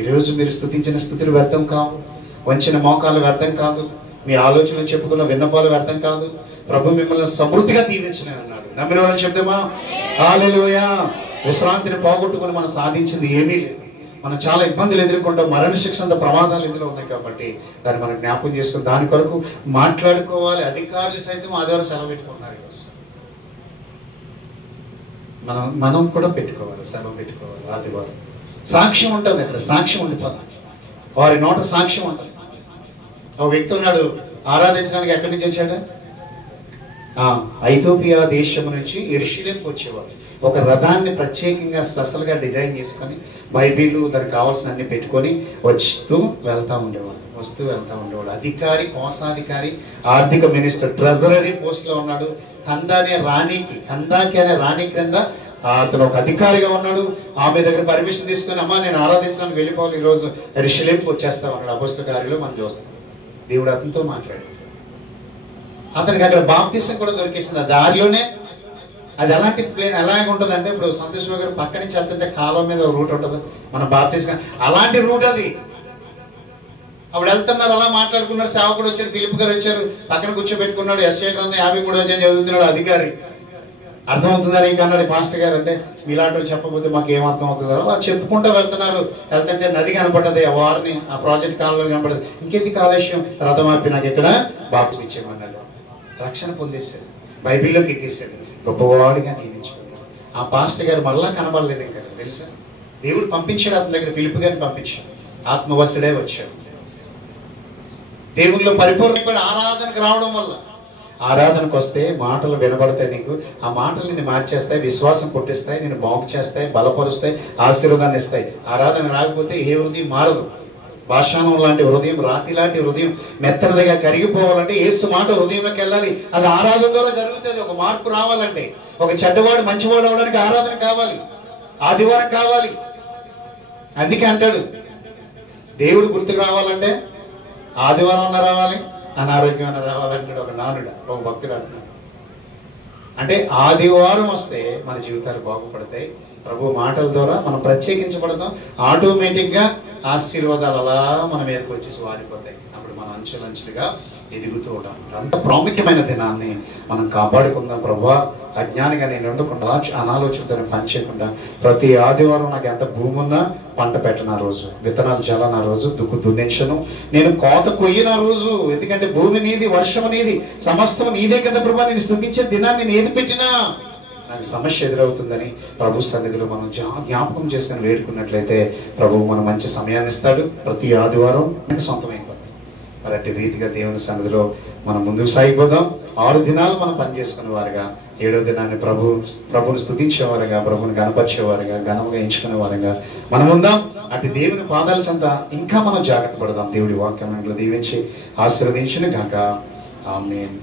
ఈరోజు మీరు స్తుతించిన స్తుతులు వ్యర్థం కావు, వంచిన మోకాలు వ్యర్థం కాదు, మీ ఆలోచనలు చెప్పుకున్న విన్నపాలు వ్యర్థం కాదు. ప్రభు మిమ్మల్ని సమృద్ధిగా దీవించిన అన్నాడు. నమ్మిన వాళ్ళని చెప్తామా హల్లెలూయా. విశ్రాంతిని పోగొట్టుకుని మనం సాధించింది ఏమీ లేదు. మనం చాలా ఇబ్బందులు ఎదుర్కొంటాం. మరణ శిక్ష అంత ప్రమాదాలు ఇందులో ఉన్నాయి కాబట్టి దాన్ని మనం జ్ఞాపకం చేసుకుని దాని కొరకు మాట్లాడుకోవాలి. అధికారులు సైతం ఆదివారం సెలవు పెట్టుకుంటున్నారు ఈరోజు. మనం కూడా పెట్టుకోవాలి, సెలవు పెట్టుకోవాలి. ఆదివారం సాక్ష్యం ఉంటుంది, అక్కడ సాక్ష్యం ఉండిపోతుంది. వారి నోట సాక్ష్యం ఉంటుంది. ఒక వ్యక్తి ఉన్నాడు, ఆరాధించడానికి ఎక్కడి నుంచి వచ్చాడు? ఐథోపియా దేశం నుంచి యెరూషలేముకు వచ్చేవాడు. ఒక రథాన్ని ప్రత్యేకంగా స్పెషల్ గా డిజైన్ చేసుకొని బైబిల్ దానికి కావాల్సిన అన్ని పెట్టుకొని వస్తూ వెళ్తా ఉండేవాడు. అధికారి, కోశాధికారి, ఆర్థిక మినిస్టర్, ట్రెజరీ పోస్ట్ లో ఉన్నాడు. కందాకి అనే రాణి క్రింద అతను ఒక అధికారిగా ఉన్నాడు. ఆమె దగ్గర పర్మిషన్ తీసుకొని, అమ్మా నేను ఆరాధించడానికి వెళ్ళిపోవాలి, ఈ రోజు యెరూషలేముకు వచ్చేస్తాం అన్నాడు. అపొస్తలుల కార్యాల్లో మనం చూస్తాం. దేవుడు అతనితో మాట్లాడాడు. అతనికి అక్కడ బాప్తిసం కూడా దొరికేసింది ఆ దారిలోనే. అది ఎలాంటి ప్లేన్ ఎలాగ ఉంటుంది అంటే, ఇప్పుడు సంతోష్ గారు పక్క నుంచి వెళ్తుంటే కాలువ మీద ఒక రూట్ ఉంటుంది, మన బాప్తిసం అలాంటి రూట్ అది. అప్పుడు వెళ్తున్నారు, అలా మాట్లాడుకున్నారు. సేవకుడు వచ్చారు, ఫిలిప్ గారు వచ్చారు, పక్కన కూర్చోబెట్టుకున్నాడు. యెషయా గ్రంథం 53వ అధ్యాయం చదువుతున్నాడు అధికారి. అర్థమవుతుందా నీకు అన్నాడు పాస్టర్ గారు. అంటే మీలాంటి చెప్పబోతే మాకు ఏం అర్థం అవుతుందో అలా చెప్పుకుంటూ వెళ్తున్నారు. వెళ్తుంటే నది కనపడ్డది, ఆ వారిని ఆ ప్రాజెక్ట్ కాలంలో కనపడదు. ఇంకెందుకు ఆలస్యం, రథం ఆపి నాకు ఇక్కడ బాప్తిసం ఇచ్చేయమన్నాడు. రక్షణ పొందేశాడు, బైబిల్లోకి ఎక్కేశాడు, గొప్పవాడిగా నియమించుకున్నాడు. ఆ పాస్టర్ గారు మళ్ళా కనబడలేదు ఇంకా, తెలుసా? దేవుడు పంపించాడు అతని దగ్గర, ఫిలిప్ గారిని పంపించాడు. ఆత్మవస్తుడే వచ్చాడు. దేవుల్లో పరిపూర్ణమైన ఆరాధనకు రావడం వల్ల, ఆరాధనకు వస్తే మాటలు వినబడతాయి నీకు. ఆ మాటలు నిన్ను మార్చేస్తాయి, విశ్వాసం పుట్టిస్తాయి, నిన్ను బాగు చేస్తాయి, బలపరుస్తాయి, ఆశీర్వాదాన్ని ఇస్తాయి. ఆరాధన రాకపోతే ఏ హృదయం మారదు. భాషానం లాంటి హృదయం, రాతి లాంటి హృదయం మెత్తనదిగా కరిగిపోవాలంటే యేసు మాట హృదయంలోకి వెళ్ళాలి. అది ఆరాధన ద్వారా జరుగుతుంది. ఒక మార్పు రావాలంటే, ఒక చెడ్డవాడు మంచివాడు అవడానికి ఆరాధన కావాలి, ఆదివారం కావాలి. అందుకే అంటాడు, దేవుడు గుర్తుకు రావాలంటే ఆదివారం అన్న రావాలి, అనారోగ్యం అన్న రావాలంటాడు ఒక నానుడు, ఒక భక్తుడు అంటున్నాడు. అంటే ఆదివారం వస్తే మన జీవితాలు బాగుపడతాయి. ప్రభు మాటల ద్వారా మనం ప్రత్యేకించబడతాం. ఆటోమేటిక్ గా ఆశీర్వాదాలు అలా మన మీదకి వచ్చేసి వారిపోతాయి. అప్పుడు మనం అంచెలంచెలుగా ఎదుగుతూ ఉంటాం. అంత ప్రాముఖ్యమైన దినాన్ని మనం కాపాడుకుందాం. ప్రభా అజ్ఞానిగా నేను ఉండకుండా, అనాలోచనతో పనిచేయకుండా, ప్రతి ఆదివారం నాకు ఎంత భూమి ఉన్నా పంట పెట్టను ఆ రోజు, విత్తనాలు చల్లని ఆ రోజు, దుక్కు దున్నించను, నేను కోత కొయ్యను ఆ రోజు. ఎందుకంటే భూమి నీది, వర్షం నీది, సమస్తం నీదే కదా ప్రభా. నేను స్తుతించే దినాన్ని నేను ఏది పెట్టినా నాకు సమస్య ఎదురవుతుందని ప్రభు సన్నిధిలో మనం జ్ఞాపకం చేసుకుని వేడుకున్నట్లయితే ప్రభు మనం మంచి సమయాన్ని ఇస్తాడు. ప్రతి ఆదివారం మనకు సొంతమైపోతుంది. మరి అట్టి రీతిగా దేవుని సన్నిధిలో మనం ముందుకు సాగిపోదాం. 6 దినాలు మనం పనిచేసుకునే వారుగా, 7వ దినాన్ని ప్రభుని స్తుతించేవారుగా, ప్రభుని గణపరిచేవారుగా, ఘనముగా ఎంచుకునే వారుగా మనం ఉందాం. అటు దేవుని పాదాల చెంత ఇంకా మనం జాగ్రత్త పడదాం. దేవుడి వాక్యం దీవించి ఆశీర్వదించిన గాక. ఆమేన్.